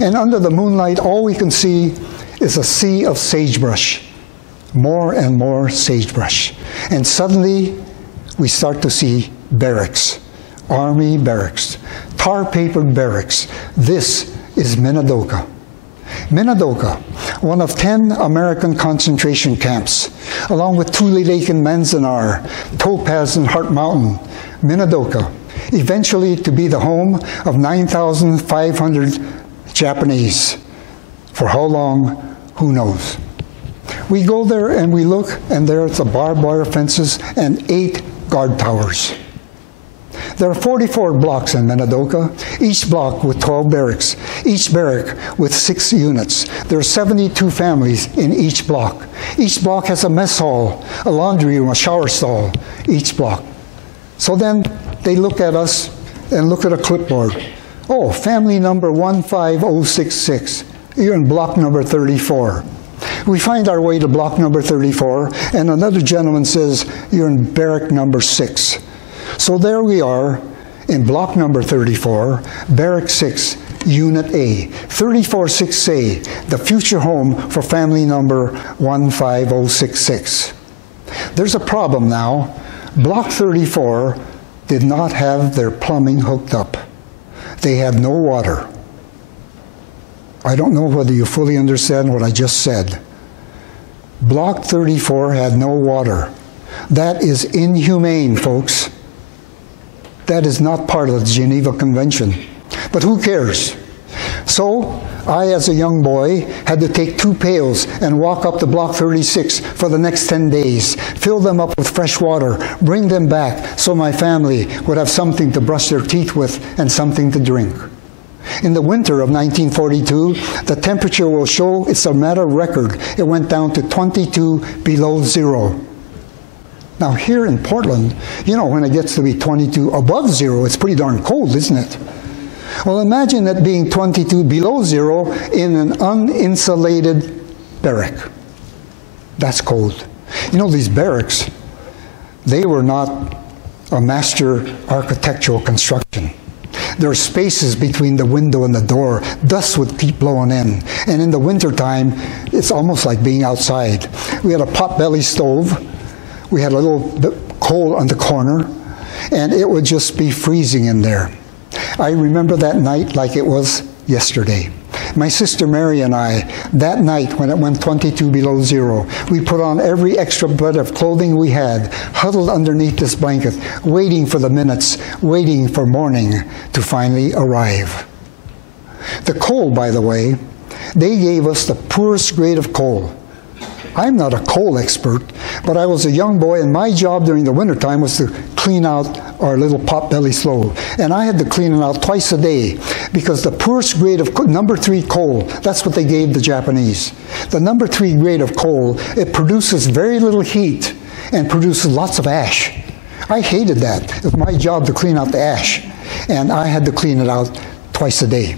And under the moonlight, all we can see is a sea of sagebrush. More and more sagebrush. And suddenly, we start to see barracks. Army barracks. Tar-papered barracks. This is Minidoka. Minidoka, one of 10 American concentration camps, along with Tule Lake and Manzanar, Topaz and Heart Mountain. Minidoka, eventually to be the home of 9,500 Japanese. For how long, who knows? We go there and we look, and there's the barbed wire fences and 8 guard towers. There are 44 blocks in Minidoka, each block with 12 barracks, each barrack with 6 units. There are 72 families in each block. Each block has a mess hall, a laundry room, a shower stall, each block. So then they look at us and look at a clipboard. Oh, family number 15066. You're in block number 34. We find our way to block number 34, and another gentleman says, you're in barrack number 6. So there we are in block number 34, barrack 6, unit A, 34-6A, the future home for family number 15066. There's a problem now. Block 34 did not have their plumbing hooked up. They had no water. I don't know whether you fully understand what I just said. Block 34 had no water. That is inhumane, folks. That is not part of the Geneva Convention. But who cares? So I, as a young boy, had to take 2 pails and walk up to Block 36 for the next 10 days, fill them up with fresh water, bring them back so my family would have something to brush their teeth with and something to drink. In the winter of 1942, the temperature will show it's a matter of record. It went down to 22 below zero. Now here in Portland, you know, when it gets to be 22 above zero, it's pretty darn cold, isn't it? Well, imagine it being 22 below zero in an uninsulated barrack. That's cold. You know, these barracks, they were not a master architectural construction. There are spaces between the window and the door. Dust would keep blowing in. And in the wintertime, it's almost like being outside. We had a pot-belly stove. We had a little coal on the corner, and it would just be freezing in there. I remember that night like it was yesterday. My sister Mary and I, that night when it went 22 below zero, we put on every extra bit of clothing we had, huddled underneath this blanket, waiting for the minutes, waiting for morning to finally arrive. The coal, by the way, they gave us the poorest grade of coal. I'm not a coal expert, but I was a young boy, and my job during the wintertime was to clean out our little pot-belly stove. And I had to clean it out twice a day, because the poorest grade of number 3 coal, that's what they gave the Japanese. The number 3 grade of coal, it produces very little heat and produces lots of ash. I hated that. It was my job to clean out the ash, and I had to clean it out twice a day.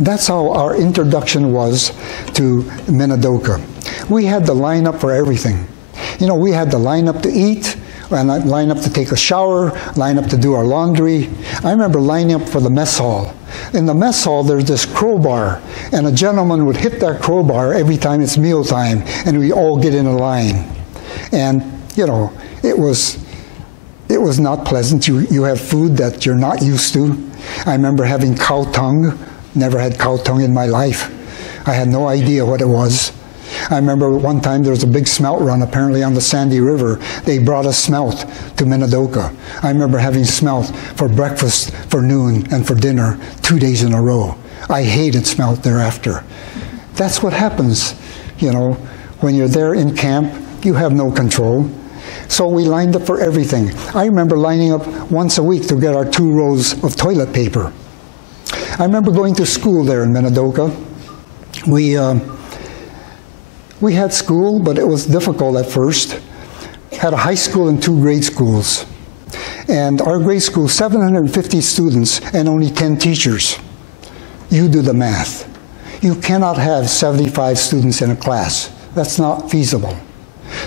That's how our introduction was to Minidoka. We had to line up for everything. You know, we had to line up to eat, and line up to take a shower, line up to do our laundry. I remember lining up for the mess hall. In the mess hall, there's this crowbar, and a gentleman would hit that crowbar every time it's mealtime, and we all get in a line. And, you know, it was not pleasant. You have food that you're not used to. I remember having cow tongue. Never had cow tongue in my life. I had no idea what it was. I remember one time there was a big smelt run apparently on the Sandy River. They brought us smelt to Minidoka. I remember having smelt for breakfast, for noon, and for dinner 2 days in a row. I hated smelt thereafter. That's what happens, you know, when you're there in camp, you have no control. So we lined up for everything. I remember lining up once a week to get our 2 rows of toilet paper. I remember going to school there in Minidoka. We had school, but it was difficult at first. Had a high school and 2 grade schools. And our grade school, 750 students and only 10 teachers. You do the math. You cannot have 75 students in a class. That's not feasible.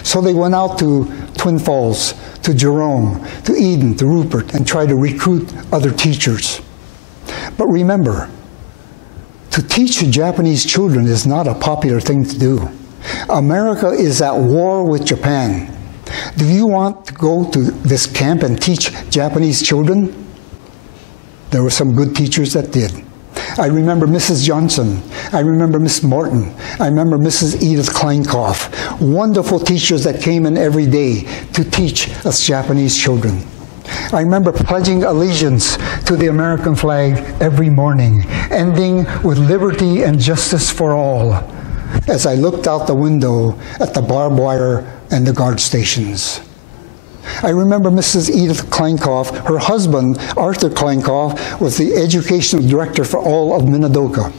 So they went out to Twin Falls, to Jerome, to Eden, to Rupert, and tried to recruit other teachers. But remember, to teach Japanese children is not a popular thing to do. America is at war with Japan. Do you want to go to this camp and teach Japanese children? There were some good teachers that did. I remember Mrs. Johnson. I remember Miss Morton. I remember Mrs. Edith Kleinkoff. Wonderful teachers that came in every day to teach us Japanese children. I remember pledging allegiance to the American flag every morning, ending with liberty and justice for all, as I looked out the window at the barbed wire and the guard stations. I remember Mrs. Edith Kleinkoff. Her husband, Arthur Kleinkoff, was the educational director for all of Minidoka.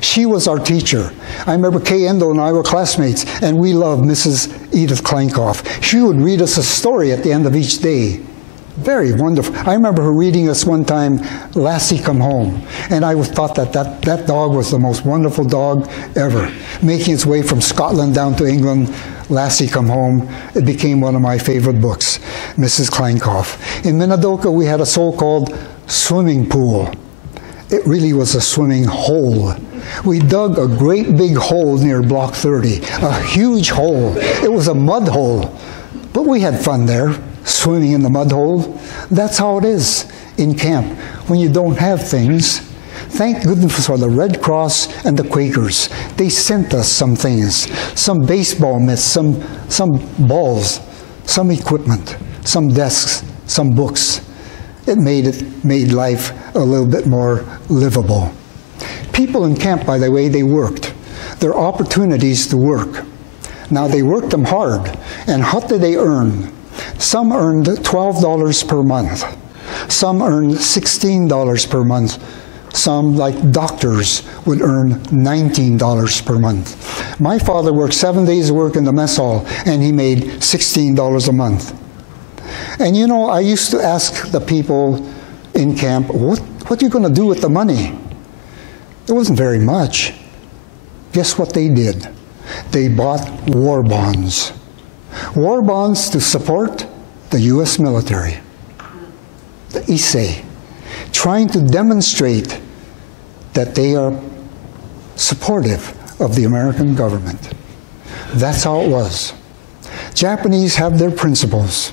She was our teacher. I remember Kay Endo and I were classmates, and we loved Mrs. Edith Kleinkoff. She would read us a story at the end of each day. Very wonderful. I remember her reading us one time, Lassie Come Home. And I thought that dog was the most wonderful dog ever. Making its way from Scotland down to England, Lassie Come Home. It became one of my favorite books, Mrs. Kleinkoff. In Minidoka, we had a so-called swimming pool. It really was a swimming hole. We dug a great big hole near Block 30, a huge hole. It was a mud hole, but we had fun there. Swimming in the mud hole. That's how it is in camp when you don't have things. Thank goodness for the Red Cross and the Quakers. They sent us some things, some baseball mitts, some balls, some equipment, some desks, some books. It made life a little bit more livable. People in camp, by the way, they worked. There are opportunities to work. Now, they worked them hard. And what did they earn? Some earned $12 per month. Some earned $16 per month. Some, like doctors, would earn $19 per month. My father worked 7 days of work in the mess hall, and he made $16 a month. And you know, I used to ask the people in camp, what are you going to do with the money? It wasn't very much. Guess what they did? They bought war bonds. War bonds to support the U.S. military, the Issei, trying to demonstrate that they are supportive of the American government. That's how it was. Japanese have their principles.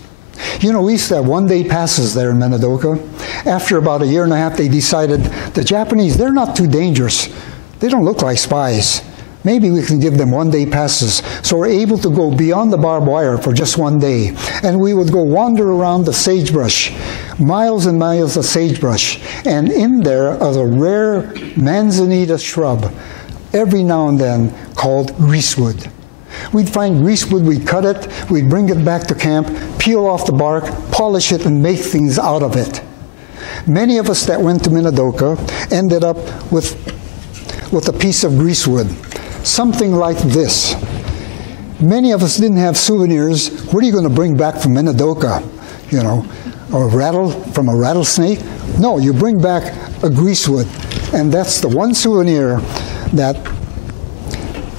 You know, we used to have one-day passes there in Minidoka. After about a year and a half, they decided the Japanese, they're not too dangerous. They don't look like spies. Maybe we can give them one-day passes. So we're able to go beyond the barbed wire for just 1 day. And we would go wander around the sagebrush, miles and miles of sagebrush. And in there is a rare manzanita shrub, every now and then called greasewood. We'd find greasewood, we'd cut it, we'd bring it back to camp, peel off the bark, polish it, and make things out of it. Many of us that went to Minidoka ended up with a piece of greasewood, something like this. Many of us didn't have souvenirs. What are you going to bring back from Minidoka? You know, a rattle from a rattlesnake? No, you bring back a greasewood. And that's the one souvenir that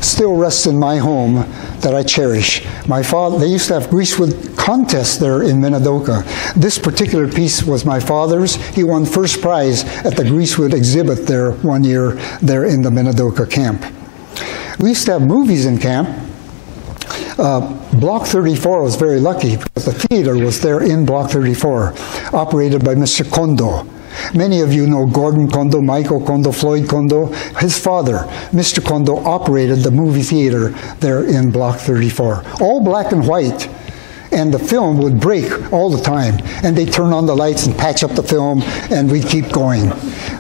still rests in my home that I cherish. My father, they used to have greasewood contests there in Minidoka. This particular piece was my father's. He won first prize at the greasewood exhibit there 1 year there in the Minidoka camp. We used to have movies in camp. Block 34 was very lucky because the theater was there in Block 34, operated by Mr. Kondo. Many of you know Gordon Kondo, Michael Kondo, Floyd Kondo. His father, Mr. Kondo, operated the movie theater there in Block 34. All black and white. And the film would break all the time. And they'd turn on the lights and patch up the film, and we'd keep going.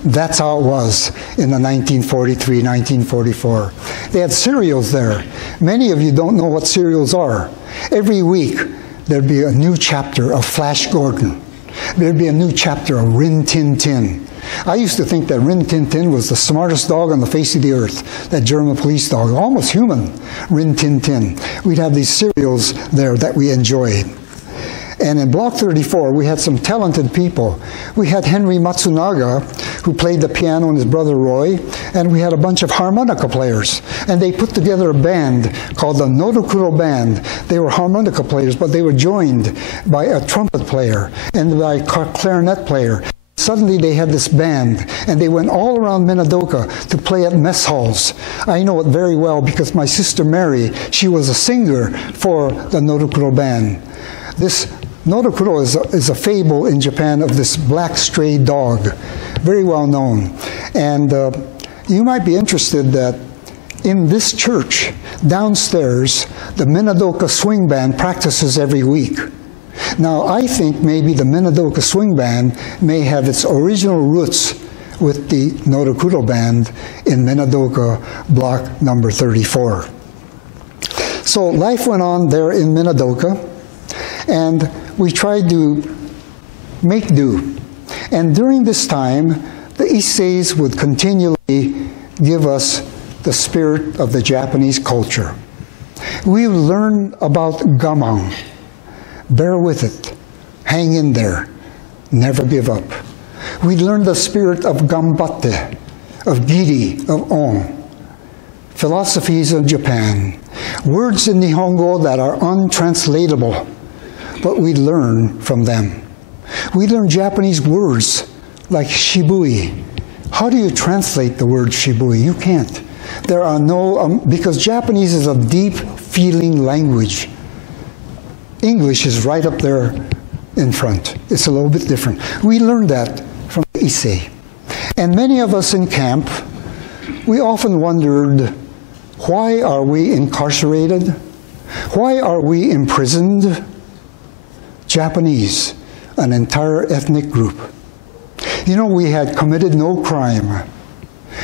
That's how it was in the 1943, 1944. They had serials there. Many of you don't know what serials are. Every week, there'd be a new chapter of Flash Gordon. There'd be a new chapter of Rin Tin Tin. I used to think that Rin Tin Tin was the smartest dog on the face of the earth, that German police dog, almost human, Rin Tin Tin. We'd have these serials there that we enjoyed. And in Block 34, we had some talented people. We had Henry Matsunaga, who played the piano, and his brother Roy, and we had a bunch of harmonica players. And they put together a band called the Notochord Band. They were harmonica players, but they were joined by a trumpet player and by a clarinet player. Suddenly they had this band, and they went all around Minidoka to play at mess halls. I know it very well because my sister Mary, she was a singer for the Notochord Band. This Notochord is a fable in Japan of this black stray dog, very well known. And you might be interested that in this church, downstairs, the Minidoka Swing Band practices every week. Now, I think maybe the Minidoka Swing Band may have its original roots with the Notochord Band in Minidoka block number 34. So life went on there in Minidoka, and we tried to make do. And during this time, the Isseis would continually give us the spirit of the Japanese culture. We learned about gamon. Bear with it. Hang in there. Never give up. We learned the spirit of gambatte, of giri, of on. Philosophies of Japan. Words in Nihongo that are untranslatable, but we learn from them. We learn Japanese words like shibui. How do you translate the word shibui? You can't. There are no, because Japanese is a deep feeling language. English is right up there in front. It's a little bit different. We learned that from Issei. And many of us in camp, we often wondered, why are we incarcerated? Why are we imprisoned? Japanese, an entire ethnic group. You know, we had committed no crime.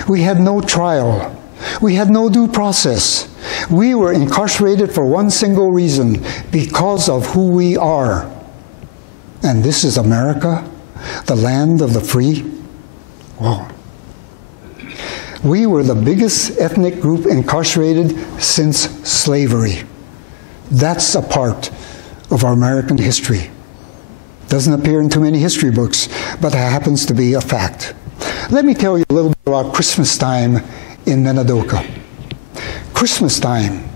We had no trial. We had no due process. We were incarcerated for one single reason, because of who we are. And this is America, the land of the free. Wow. We were the biggest ethnic group incarcerated since slavery. That's a part of our American history. Doesn't appear in too many history books, but it happens to be a fact. Let me tell you a little bit about Christmas time in Minidoka. Christmas time.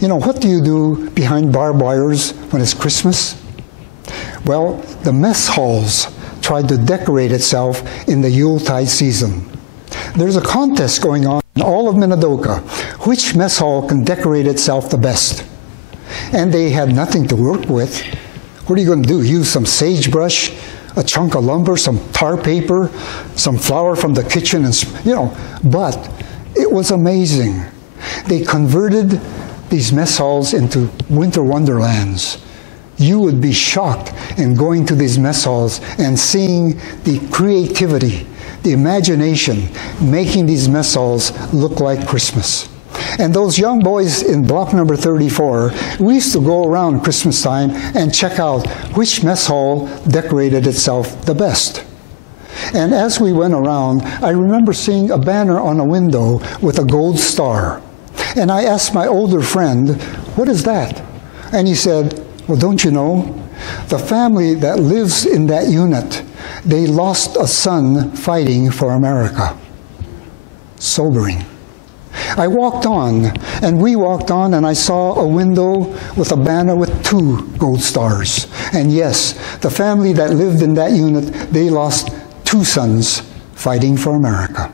You know, what do you do behind barbed wires when it's Christmas? Well, the mess halls tried to decorate itself in the Yuletide season. There's a contest going on in all of Minidoka. Which mess hall can decorate itself the best? And they had nothing to work with. What are you going to do? Use some sagebrush, a chunk of lumber, some tar paper, some flour from the kitchen, and you know. But it was amazing. They converted these mess halls into winter wonderlands. You would be shocked in going to these mess halls and seeing the creativity, the imagination, making these mess halls look like Christmas. And those young boys in block number 34, we used to go around Christmas time and check out which mess hall decorated itself the best. And as we went around, I remember seeing a banner on a window with a gold star. And I asked my older friend, "What is that?" And he said, "Well, don't you know? The family that lives in that unit, they lost a son fighting for America." Sobering. I walked on, and we walked on, and I saw a window with a banner with 2 gold stars. And yes, the family that lived in that unit, they lost 2 sons fighting for America.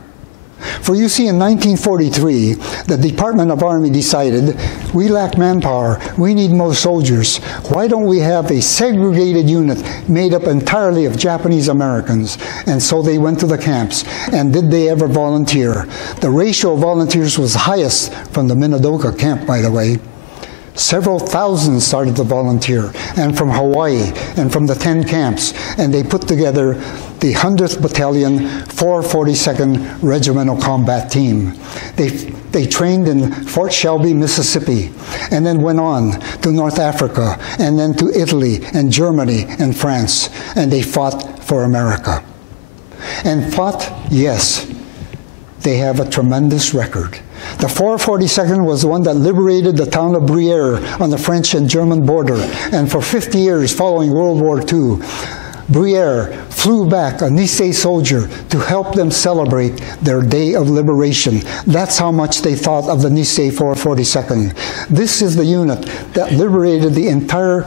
For you see, in 1943, the Department of Army decided, we lack manpower, we need more soldiers. Why don't we have a segregated unit made up entirely of Japanese Americans? And so they went to the camps. And did they ever volunteer? The ratio of volunteers was highest from the Minidoka camp, by the way. Several thousand started to volunteer, and from Hawaii, and from the 10 camps, and they put together the 100th Battalion, 442nd Regimental Combat Team. They trained in Fort Shelby, Mississippi, and then went on to North Africa, and then to Italy, and Germany, and France, and they fought for America. And fought, yes, they have a tremendous record. The 442nd was the one that liberated the town of Briere on the French and German border. And for 50 years following World War II, Briere flew back a Nisei soldier to help them celebrate their day of liberation. That's how much they thought of the Nisei 442nd. This is the unit that liberated the entire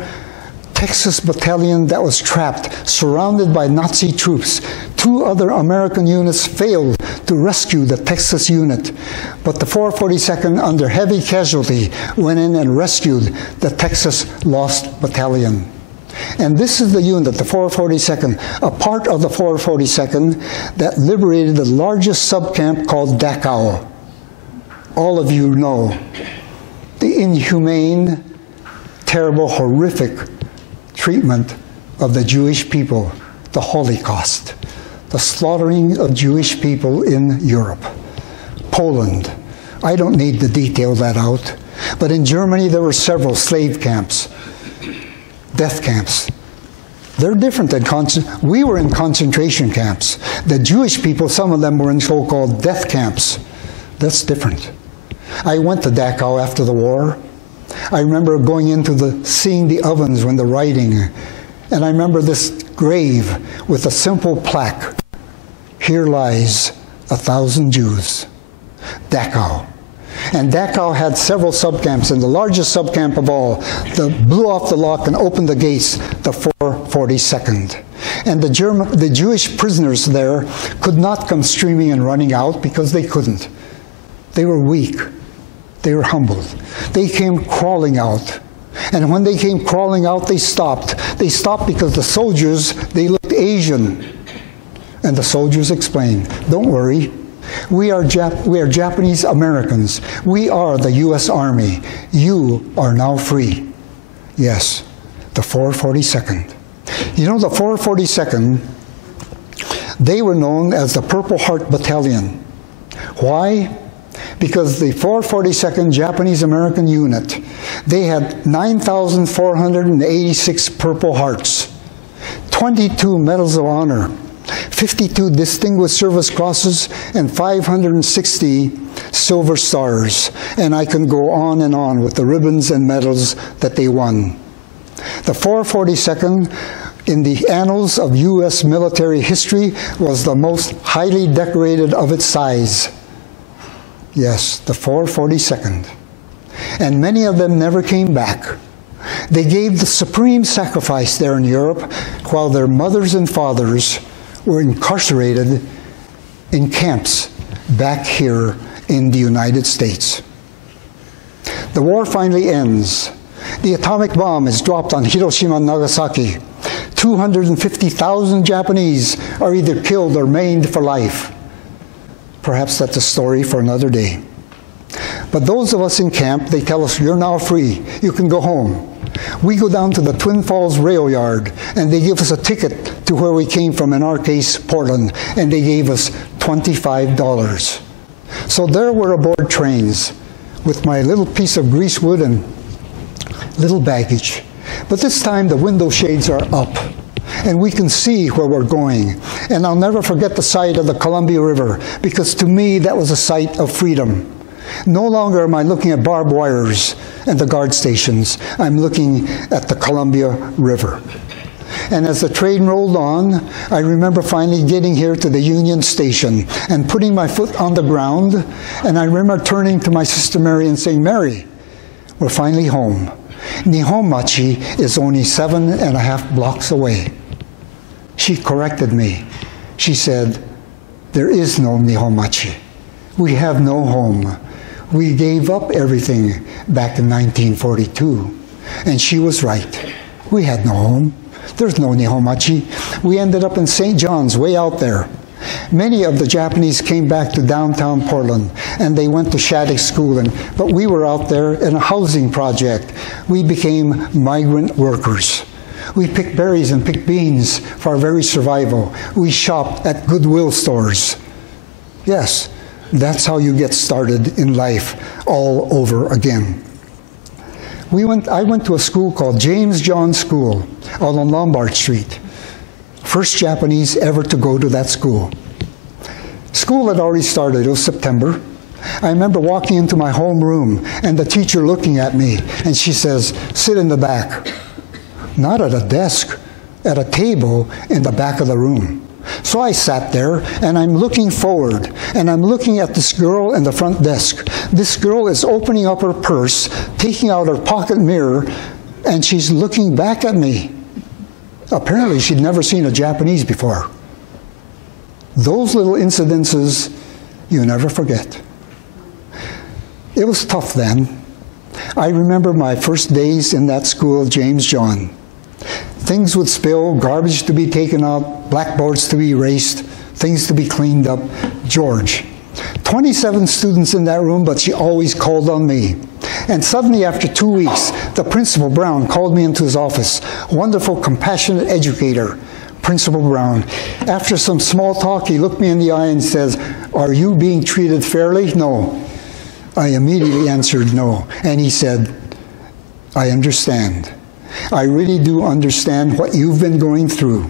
Texas battalion that was trapped, surrounded by Nazi troops. 2 other American units failed to rescue the Texas unit, but the 442nd, under heavy casualty, went in and rescued the Texas Lost Battalion. And this is the unit, the 442nd, a part of the 442nd that liberated the largest subcamp called Dachau. All of you know the inhumane, terrible, horrific treatment of the Jewish people, the Holocaust, the slaughtering of Jewish people in Europe. Poland, I don't need to detail that out, but in Germany there were several slave camps, death camps. They're different than we were in concentration camps. The Jewish people, some of them were in so-called death camps. That's different. I went to Dachau after the war. I remember going into seeing the ovens when the writing, and I remember this grave with a simple plaque. Here lies 1,000 Jews. Dachau. And Dachau had several subcamps, and the largest subcamp of all, blew off the lock and opened the gates, the 442nd. And the Jewish prisoners there could not come streaming and running out because they couldn't. They were weak. They were humbled. They came crawling out. And when they came crawling out, they stopped. They stopped because the soldiers, they looked Asian. And the soldiers explained, don't worry, we are Japanese Americans. We are the U.S. Army. You are now free. Yes, the 442nd. You know, the 442nd, they were known as the Purple Heart Battalion. Why? Because the 442nd Japanese American unit, they had 9,486 Purple Hearts, 22 Medals of Honor, 52 Distinguished Service Crosses, and 560 Silver Stars. And I can go on and on with the ribbons and medals that they won. The 442nd in the annals of U.S. military history was the most highly decorated of its size. Yes, the 442nd. And many of them never came back. They gave the supreme sacrifice there in Europe while their mothers and fathers were incarcerated in camps back here in the United States. The war finally ends. The atomic bomb is dropped on Hiroshima and Nagasaki. 250,000 Japanese are either killed or maimed for life. Perhaps that's a story for another day. But those of us in camp, they tell us, you're now free. You can go home. We go down to the Twin Falls rail yard, and they give us a ticket to where we came from, in our case, Portland, and they gave us $25. So there we're aboard trains with my little piece of greasewood and little baggage. But this time the window shades are up, and we can see where we're going. And I'll never forget the sight of the Columbia River, because to me that was a sight of freedom. No longer am I looking at barbed wires and the guard stations. I'm looking at the Columbia River. And as the train rolled on, I remember finally getting here to the Union Station and putting my foot on the ground. And I remember turning to my sister Mary and saying, Mary, we're finally home. Nihonmachi is only 7.5 blocks away. She corrected me. She said, there is no Nihonmachi. We have no home. We gave up everything back in 1942. And she was right. We had no home. There's no Nihonmachi. We ended up in St. John's, way out there. Many of the Japanese came back to downtown Portland, and they went to Shattuck School, but we were out there in a housing project. We became migrant workers. We picked berries and picked beans for our very survival. We shopped at Goodwill stores. Yes, that's how you get started in life all over again. I went to a school called James John School out on Lombard Street. First Japanese ever to go to that school. School had already started. It was September. I remember walking into my homeroom and the teacher looking at me, and she says, sit in the back. Not at a desk, at a table in the back of the room. So I sat there, and I'm looking forward, and I'm looking at this girl in the front desk. This girl is opening up her purse, taking out her pocket mirror, and she's looking back at me. Apparently, she'd never seen a Japanese before. Those little incidences you never forget. It was tough then. I remember my first days in that school, James John. Things would spill, garbage to be taken out, blackboards to be erased, things to be cleaned up. George. 27 students in that room, but she always called on me. And suddenly, after 2 weeks, the Principal Brown called me into his office. Wonderful, compassionate educator, Principal Brown. After some small talk, he looked me in the eye and says, are you being treated fairly? No. I immediately answered no. And he said, I understand. I really do understand what you've been going through.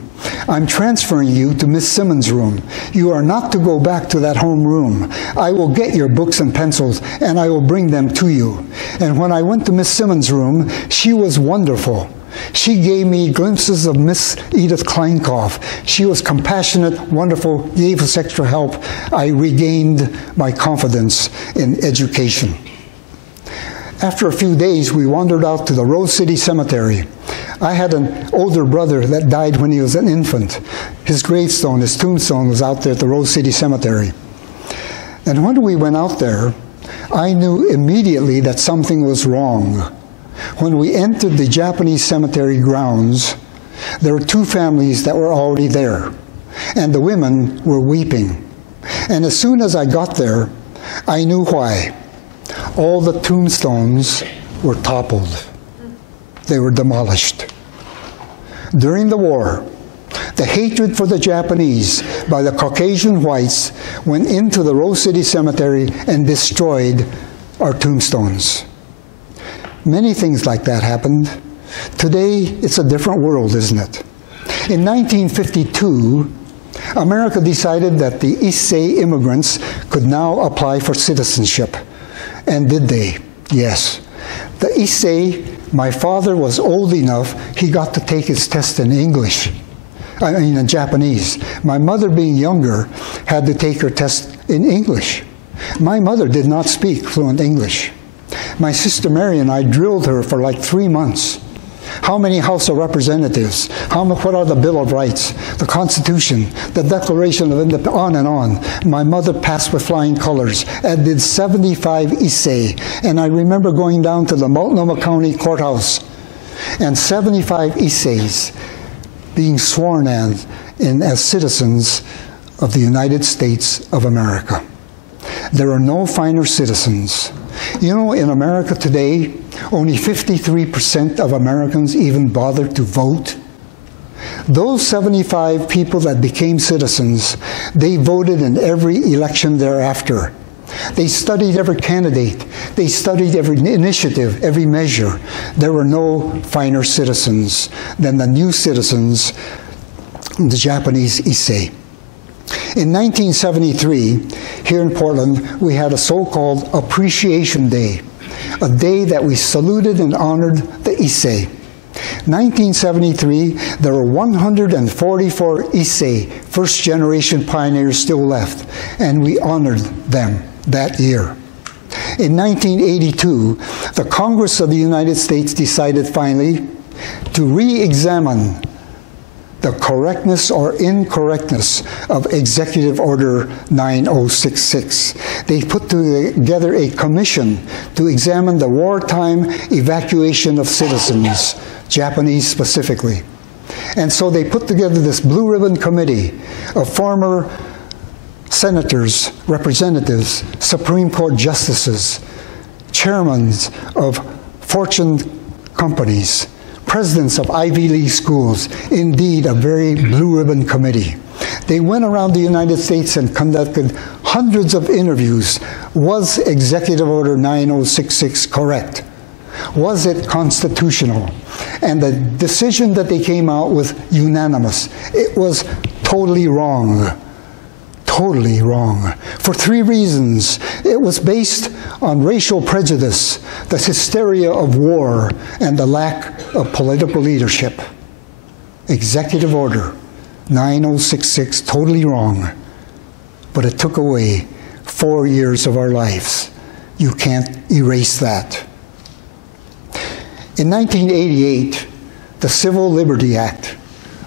I'm transferring you to Miss Simmons' room. You are not to go back to that home room. I will get your books and pencils, and I will bring them to you. And when I went to Miss Simmons' room, she was wonderful. She gave me glimpses of Miss Edith Kleinkopf. She was compassionate, wonderful, gave us extra help. I regained my confidence in education. After a few days, we wandered out to the Rose City Cemetery. I had an older brother that died when he was an infant. His gravestone, his tombstone, was out there at the Rose City Cemetery. And when we went out there, I knew immediately that something was wrong. When we entered the Japanese cemetery grounds, there were two families that were already there, and the women were weeping. And as soon as I got there, I knew why. All the tombstones were toppled. They were demolished. During the war, the hatred for the Japanese by the Caucasian whites went into the Rose City Cemetery and destroyed our tombstones. Many things like that happened. Today, it's a different world, isn't it? In 1952, America decided that the Issei immigrants could now apply for citizenship. And did they? Yes. The Issei, my father was old enough, he got to take his test in English. In Japanese. My mother, being younger, had to take her test in English. My mother did not speak fluent English. My sister Mary and I drilled her for like 3 months. How many House of Representatives? What are the Bill of Rights? The Constitution? The Declaration of Independence? On and on. My mother passed with flying colors and did 75 Issei. And I remember going down to the Multnomah County Courthouse and 75 Isseis being sworn in as citizens of the United States of America. There are no finer citizens. You know, in America today, only 53% of Americans even bother to vote. Those 75 people that became citizens, they voted in every election thereafter. They studied every candidate. They studied every initiative, every measure. There were no finer citizens than the new citizens, the Japanese Issei. In 1973, here in Portland, we had a so-called Appreciation Day, a day that we saluted and honored the Issei. 1973, there were 144 Issei, first-generation pioneers still left, and we honored them that year. In 1982, the Congress of the United States decided finally to re-examine the correctness or incorrectness of Executive Order 9066. They put together a commission to examine the wartime evacuation of citizens, Japanese specifically. And so they put together this blue ribbon committee of former senators, representatives, Supreme Court justices, chairmen of fortune companies, presidents of Ivy League schools, indeed a very blue ribbon committee. They went around the United States and conducted hundreds of interviews. Was Executive Order 9066 correct? Was it constitutional? And the decision that they came out with unanimous. It was totally wrong. Totally wrong. For 3 reasons. It was based on racial prejudice, the hysteria of war, and the lack of political leadership. Executive Order 9066, totally wrong. But it took away 4 years of our lives. You can't erase that. In 1988, the Civil Liberty Act,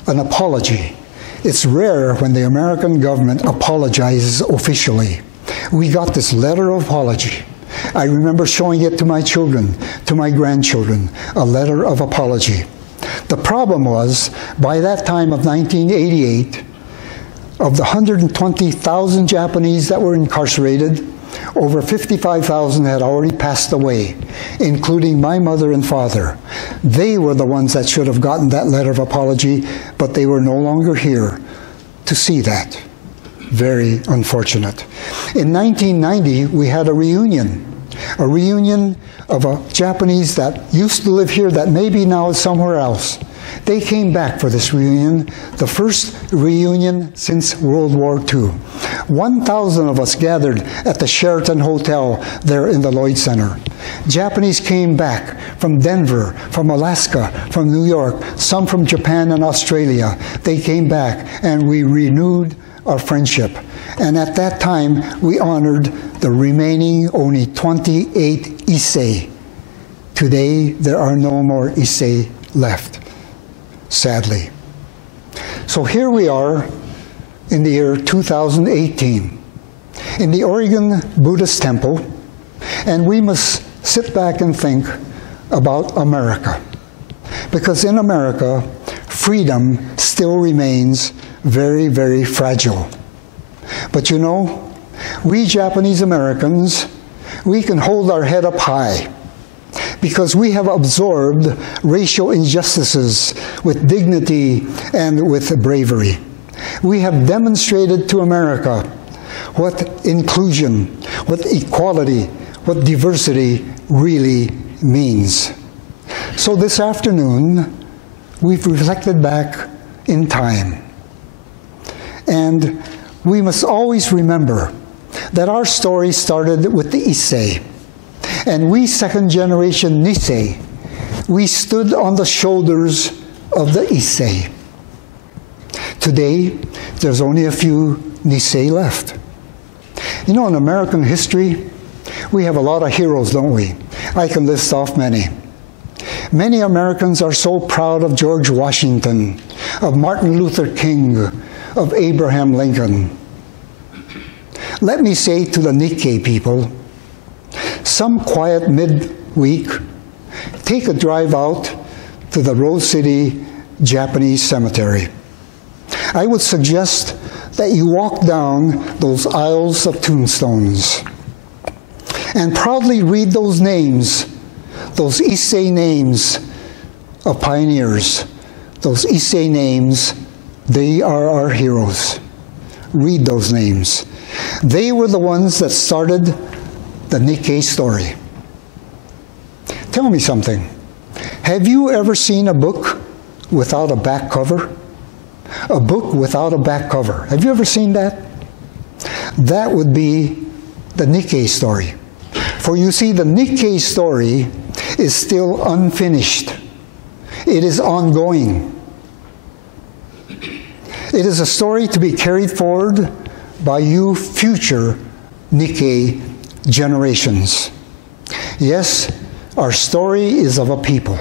an apology. It's rare when the American government apologizes officially. We got this letter of apology. I remember showing it to my children, to my grandchildren, a letter of apology. The problem was, by that time of 1988, of the 120,000 Japanese that were incarcerated, over 55,000 had already passed away, including my mother and father. They were the ones that should have gotten that letter of apology, but they were no longer here to see that. Very unfortunate. In 1990, we had a reunion of a Japanese that used to live here that maybe now is somewhere else. They came back for this reunion, the first reunion since World War II. 1,000 of us gathered at the Sheraton Hotel there in the Lloyd Center. Japanese came back from Denver, from Alaska, from New York, some from Japan and Australia. They came back and we renewed our friendship. And at that time, we honored the remaining only 28 Issei. Today, there are no more Issei left, sadly. So here we are in the year 2018 in the Oregon Buddhist temple, and we must sit back and think about America. Because in America, freedom still remains very, very fragile. But you know, we Japanese Americans, we can hold our head up high because we have absorbed racial injustices with dignity and with bravery. We have demonstrated to America what inclusion, what equality, what diversity really means. So this afternoon, we've reflected back in time. And we must always remember that our story started with the Issei. And we second-generation Nisei, we stood on the shoulders of the Issei. Today, there's only a few Nisei left. You know, in American history, we have a lot of heroes, don't we? I can list off many. Many Americans are so proud of George Washington, of Martin Luther King, of Abraham Lincoln. Let me say to the Nikkei people, some quiet midweek, take a drive out to the Rose City Japanese cemetery. I would suggest that you walk down those aisles of tombstones and proudly read those names, those Issei names of pioneers, those Issei names. They are our heroes. Read those names. They were the ones that started the Nikkei story. Tell me something. Have you ever seen a book without a back cover? A book without a back cover. Have you ever seen that? That would be the Nikkei story. For you see, the Nikkei story is still unfinished. It is ongoing. It is a story to be carried forward by you future Nikkei generations. Yes, our story is of a people.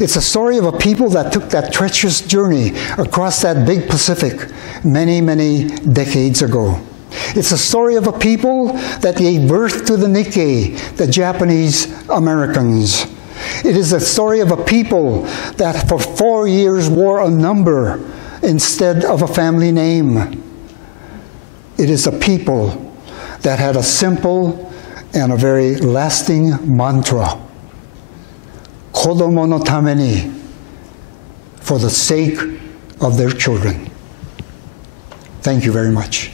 It's a story of a people that took that treacherous journey across that big Pacific many, many decades ago. It's a story of a people that gave birth to the Nikkei, the Japanese Americans. It is a story of a people that for 4 years wore a number instead of a family name. It is a people that had a simple and a very lasting mantra. Kodomo no tameni, for the sake of their children. Thank you very much.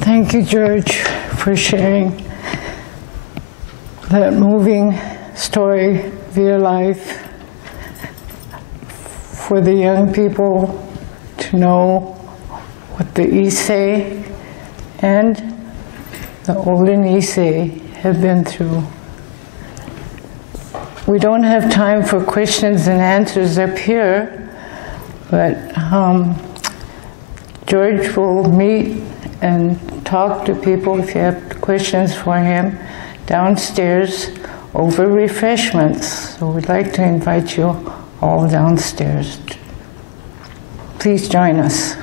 Thank you, George, for sharing that moving story of your life for the young people to know what the Issei and the older Nisei have been through. We don't have time for questions and answers up here, but George will meet and talk to people if you have questions for him downstairs over refreshments. So we'd like to invite you all downstairs. Please join us.